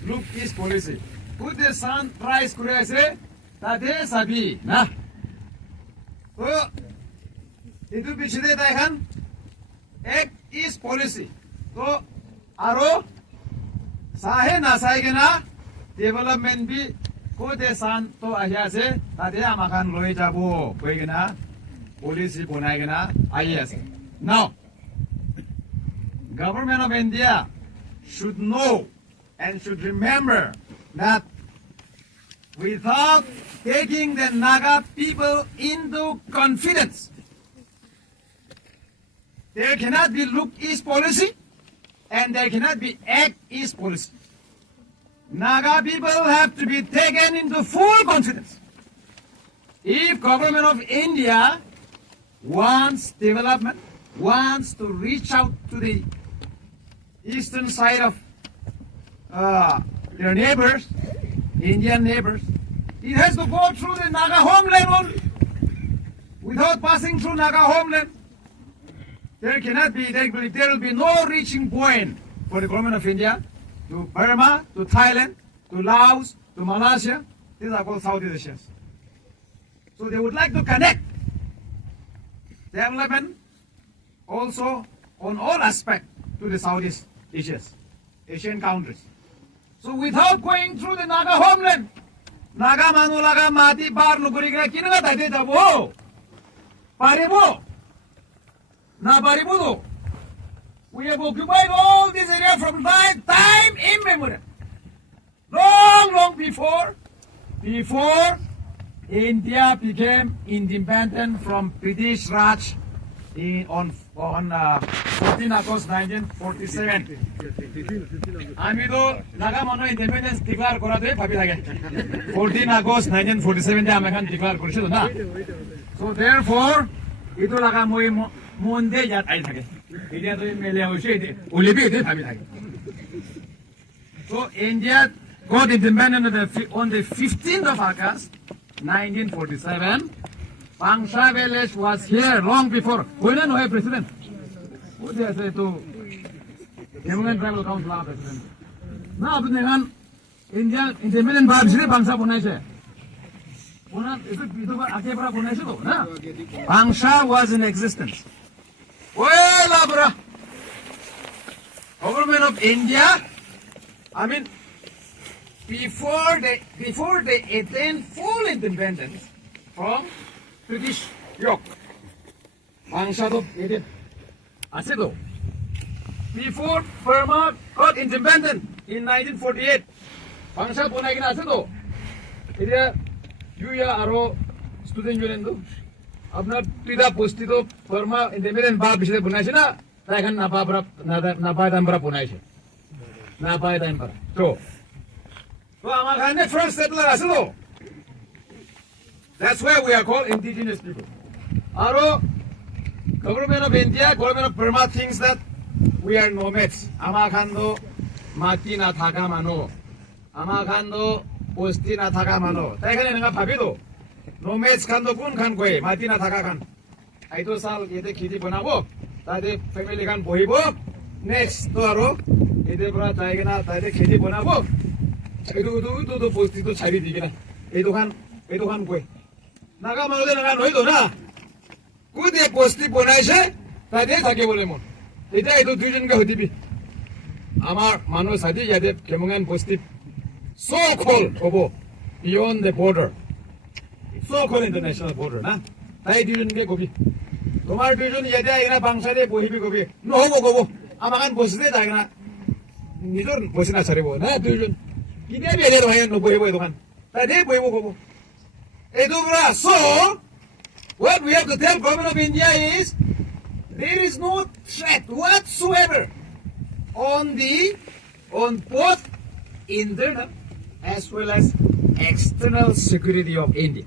লুক ইষ্ট পলিচি ক'ত দে চান ৰাইজ কৰি আছে তাতে চাবি না তো এইটো পিছতে তাইখান এক ইষ্ট পলিচি তো আৰু চাহে নাচাই কিনা ডেভেলপমেণ্ট বি ক'তে চান তো আহি আছে তাতে আমাক লৈ যাব কৈ কিনা পলিচি বনাই কিনা আহি আছে নাও government of India should know and should remember that without taking the Naga people into confidence there cannot be look east policy and there cannot be act east policy. Naga people have to be taken into full confidence. If government of India wants development, wants to reach out to the eastern side of their neighbors, Indian neighbors, it has to go through the Naga homeland only. Without passing through Naga homeland, there will be no reaching point for the government of India to Burma, to Thailand, to Laos, to Malaysia. These are called Southeast Asians. So they would like to connect development also on all aspects to the Southeast Asian countries. So without going through the Naga homeland, Naga manu laga mati bar luguri kina kinaga taite jabo. Paribo. Na paribo. We have occupied all this area from time immemorial. Long before India became independent from British Raj on 14 August 1947. আমিতো নাগা মানুহ independence declare কৰাটোৱে ভাবি থাকে 14 August 1947 আমি এখন declare কৰিছিলো না so therefore এইটো লাগা মই মন দে ইয়াত আহি থাকে এতিয়া তো মেলিয়া হৈছে ওলিবি এইটো ভাবি থাকে so India got independent on the 15th of August 1947. Pangsha village was here long before. When no hay president. What they say to Himalayan Tribal Council president. Na apne kan India independent bad sile Pangsha bunai se. Una itu ake pra bunai se to na. Pangsha was in existence. Well, abra. Government of India, I mean, before they attained full independence from British yoke. Pangsha to ase to. Before Burma got independent in 1948, Pangsha bunai kina ase to. Ida yuya aro student union to. Apna tida posti to Burma independent ba bishe bunai se na. Tai kan napa dan bara bunai se. Napa dan bara. To our first settler as well. That's why we are called indigenous people. Aro government of India, government of Burma thinks that we are nomads. Amakando mati na thaga mano. Amakando posti na thaga mano. Taikane nga bhabido. Nomads kando kun kan koi mati na thaga kan. Aito sal yete khiti banabo. Tade family kan bohibo. Next to aro yete pura taigena tade khiti banabo. Itu posti to chari digena. Itu kan koi. Naga mano de naga noido na. Kude posti bonai se tade thake bole mon. Eta itu dujon ka hodibi. Amar mano sadi yade kemongan posti so called obo beyond the border. So called international border na. Tai dujon ke gobi. Tomar dujon yade aina bangsa de bohibi gobi. No hobo gobo. Amakan posti de daigna. Nidor posti na charibo na dujon. Kine bele rohayan no bohibo edokan. Tade bohibo gobo. Edubra. So, what we have to tell government of India is, there is no threat whatsoever on both internal as well as external security of India.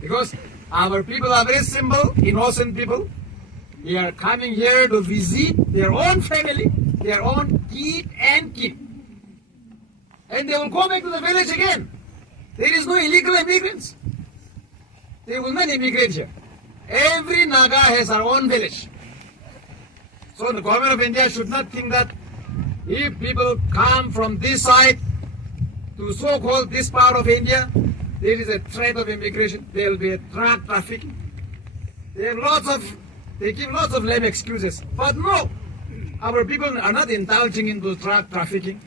Because our people are very simple, innocent people. They are coming here to visit their own family, their own kith and kin. And they will go back to the village again. There is no illegal immigrants. They will not immigrate here. Every Naga has our own village. So the government of India should not think that if people come from this side to so-called this part of India, there is a threat of immigration. There will be a drug trafficking. They give lots of lame excuses. But no, our people are not indulging into drug trafficking.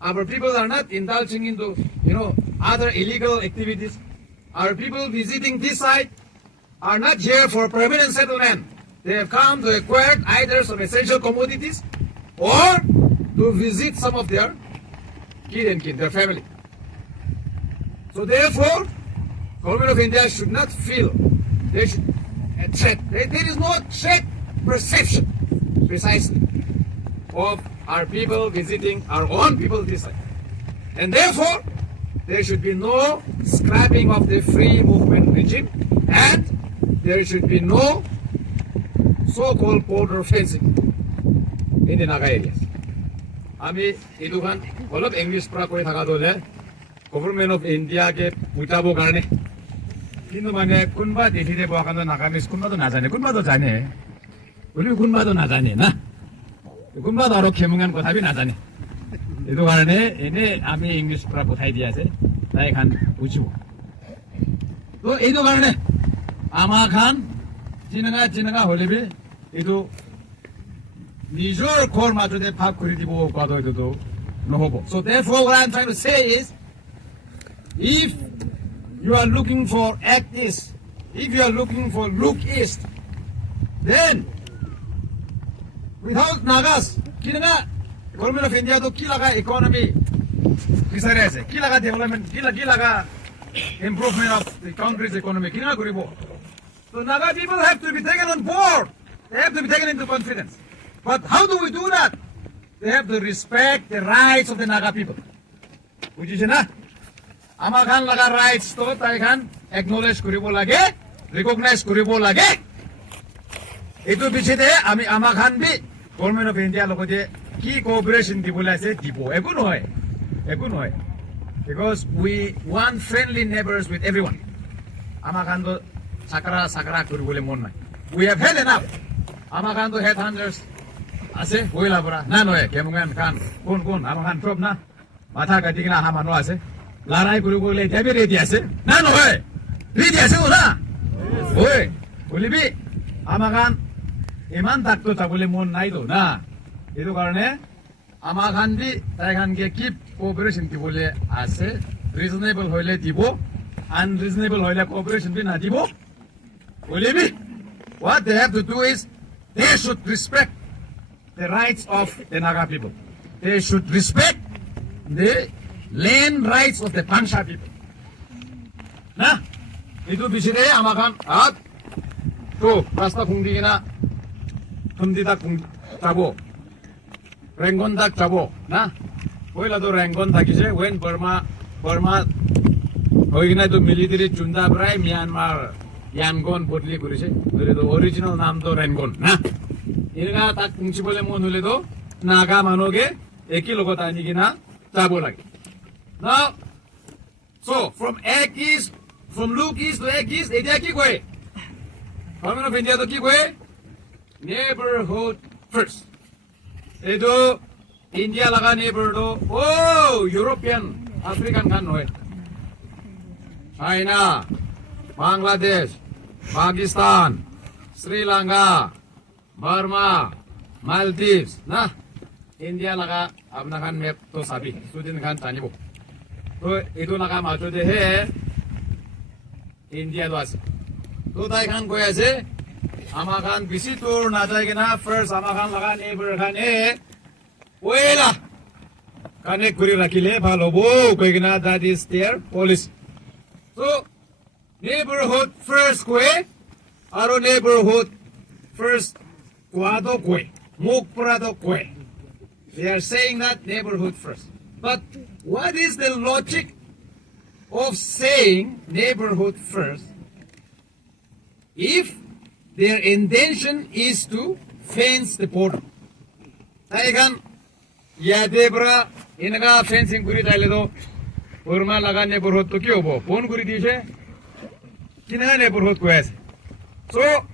Our people are not indulging into, other illegal activities. Our people visiting this site are not here for permanent settlement. They have come to acquire either some essential commodities or to visit some of their kin, their family. So therefore, government of India should not feel a threat. There is no threat perception, precisely, of our people visiting our own people this side. And therefore, there should be no scrapping of the free movement regime, and there should be no so-called border fencing in the Naga areas. Ami idukan olop English pra kore thaka dole government of India ke utabo karne kintu mane kunba dekhire boa kan Nagamese kunba to na jane uli kunba to na jane na kunba to aro kemungan kotha bhi na jane edu karone ene ami English pra kothai dia ase tai khan bujibo to edu karone ama khan jinanga holebi edu Nijor core matter de pap kuri dibo kwado edu no hobo. So therefore what I'm trying to say is, if you are looking for act east, if you are looking for look east, then without Nagas, kinanga government of India to kilaga economy kisare kilaga development kilaga improvement of the country's economy kinanga kuribo. So Naga people have to be taken on board. They have to be taken into confidence. But how do we do that? They have to respect the rights of the Naga people. Which is na? Amakan laga rights to tai khan acknowledge kuribo lage, recognize kuribo lage. Itu bichite ami amakan bi government of India logote ki cooperation dibula ase dibo. Eko noy. Because we want friendly neighbors with everyone. Amakan to sakra kuribole mon nai. We have had enough. Amakan to headhunters. Ase boila bra na noe kemungan kan kun amakan prop na matha ka digna ha mano ase larai guru gole jabe re dia ase na noe re dia ase ola oi bolibi amakan iman tak to tabule mon nai do na edu karone amakan bi tai khan ke keep cooperation ki bole ase reasonable hoile dibo unreasonable hoile cooperation bi na dibo bolibi what they have to do is they should respect the rights of the Naga people. They should respect the land rights of the Pansha people. Na, itu bisire amakan at to rasta kungdigina tumdidak kung tabo, rengon dak tabo. Na, oila do rengon takise when Burma, oigina to military chunda brai Myanmar Yangon bodli kurise. The original name to rengon. Na. इनका तक पुंची बोले मोन हुले तो नागा मानोगे एक ही लोगों तानी की ना ताबो लगे. Now, so from look east to egg east, India की कोई, government of India तो की कोई, neighborhood first. ये तो India लगा neighbor तो, oh European, African kan होए, China, Bangladesh, Pakistan, Sri Lanka, Burma, Maldives, na India laga अपना खान मैप तो सभी सुदिन खान तानी बो तो इधर लगा माचो दे है इंडिया द्वास तो ताई खान को ऐसे आमा खान किसी टूर ना जाएगा ना फर्स्ट आमा खान लगा नेबर खान वेला कनेक्ट करी रखी ले भालो बो कोई ना that is their policy. So neighborhood first kwe, aro neighborhood first kwado kwe, mukprado kwe. They are saying that neighborhood first. But what is the logic of saying neighborhood first if their intention is to fence the border? Taigan Yadebra inaga fencing guri daledo Burma laga neighborhood to kyobo. Pon guri dishe kina neighborhood kwes. So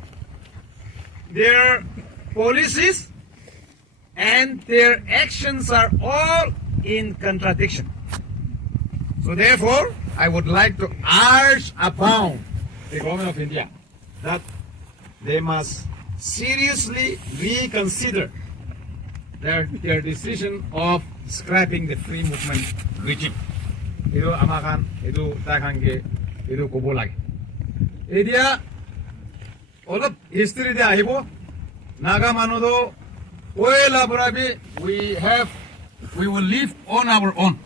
their policies and their actions are all in contradiction. So therefore, I would like to urge upon the government of India that they must seriously reconsider their decision of scrapping the free movement regime. Itu amakan, itu takangge, itu kubo lagi. India, all of history de ahibo, naga manodo, oela brabi, we will live on our own.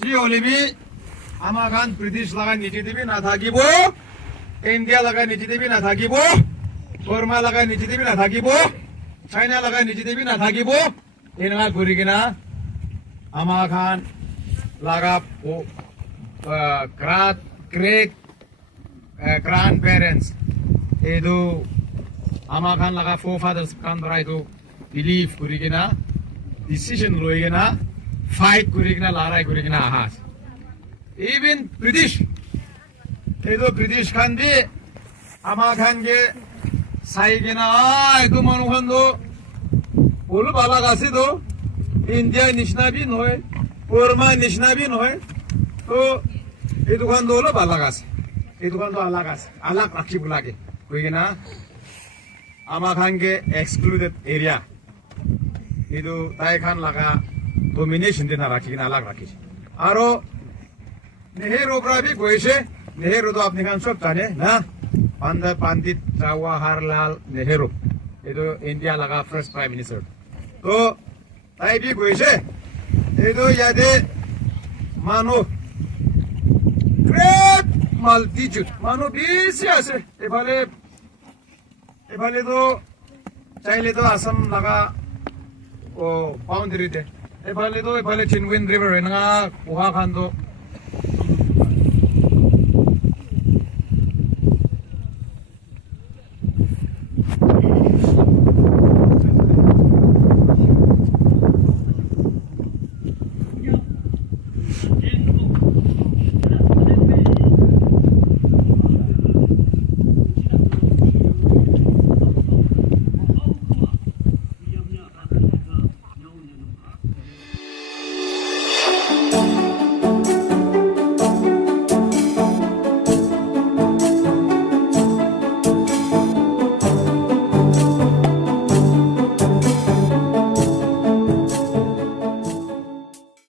Si olibi, amakan British laga nijitibi na thakibo, India laga nijitibi na thakibo, Burma laga nijitibi na thakibo, China laga nijitibi na thakibo, inanga gurigina, amakan laga great grandparents, edu amakan laga forefathers kan try to believe gurigina, decision loigina, fight gurigina, larai gurigina ahas. Even British, edu British kan di amakan ge saigina, edu manukan do ulu balagasi do India nishnabi noy, Burma nishnabi noy, to edu kan do ulu balagasi. Itu kan to alag rakhi bulage koigina amakan ge excluded area itu taikan laga domination dina rakhina alag rakhi aro Nehru brabi koise Nehru to apni kan sob jane na Pandit Jawaharlal Nehru itu India laga first prime minister to tai bi koise itu yade mano great multitude. Mano busy ase. Ebale do chaile do Assam laga boundary de. Ebale Chinwin River nga kuha kan do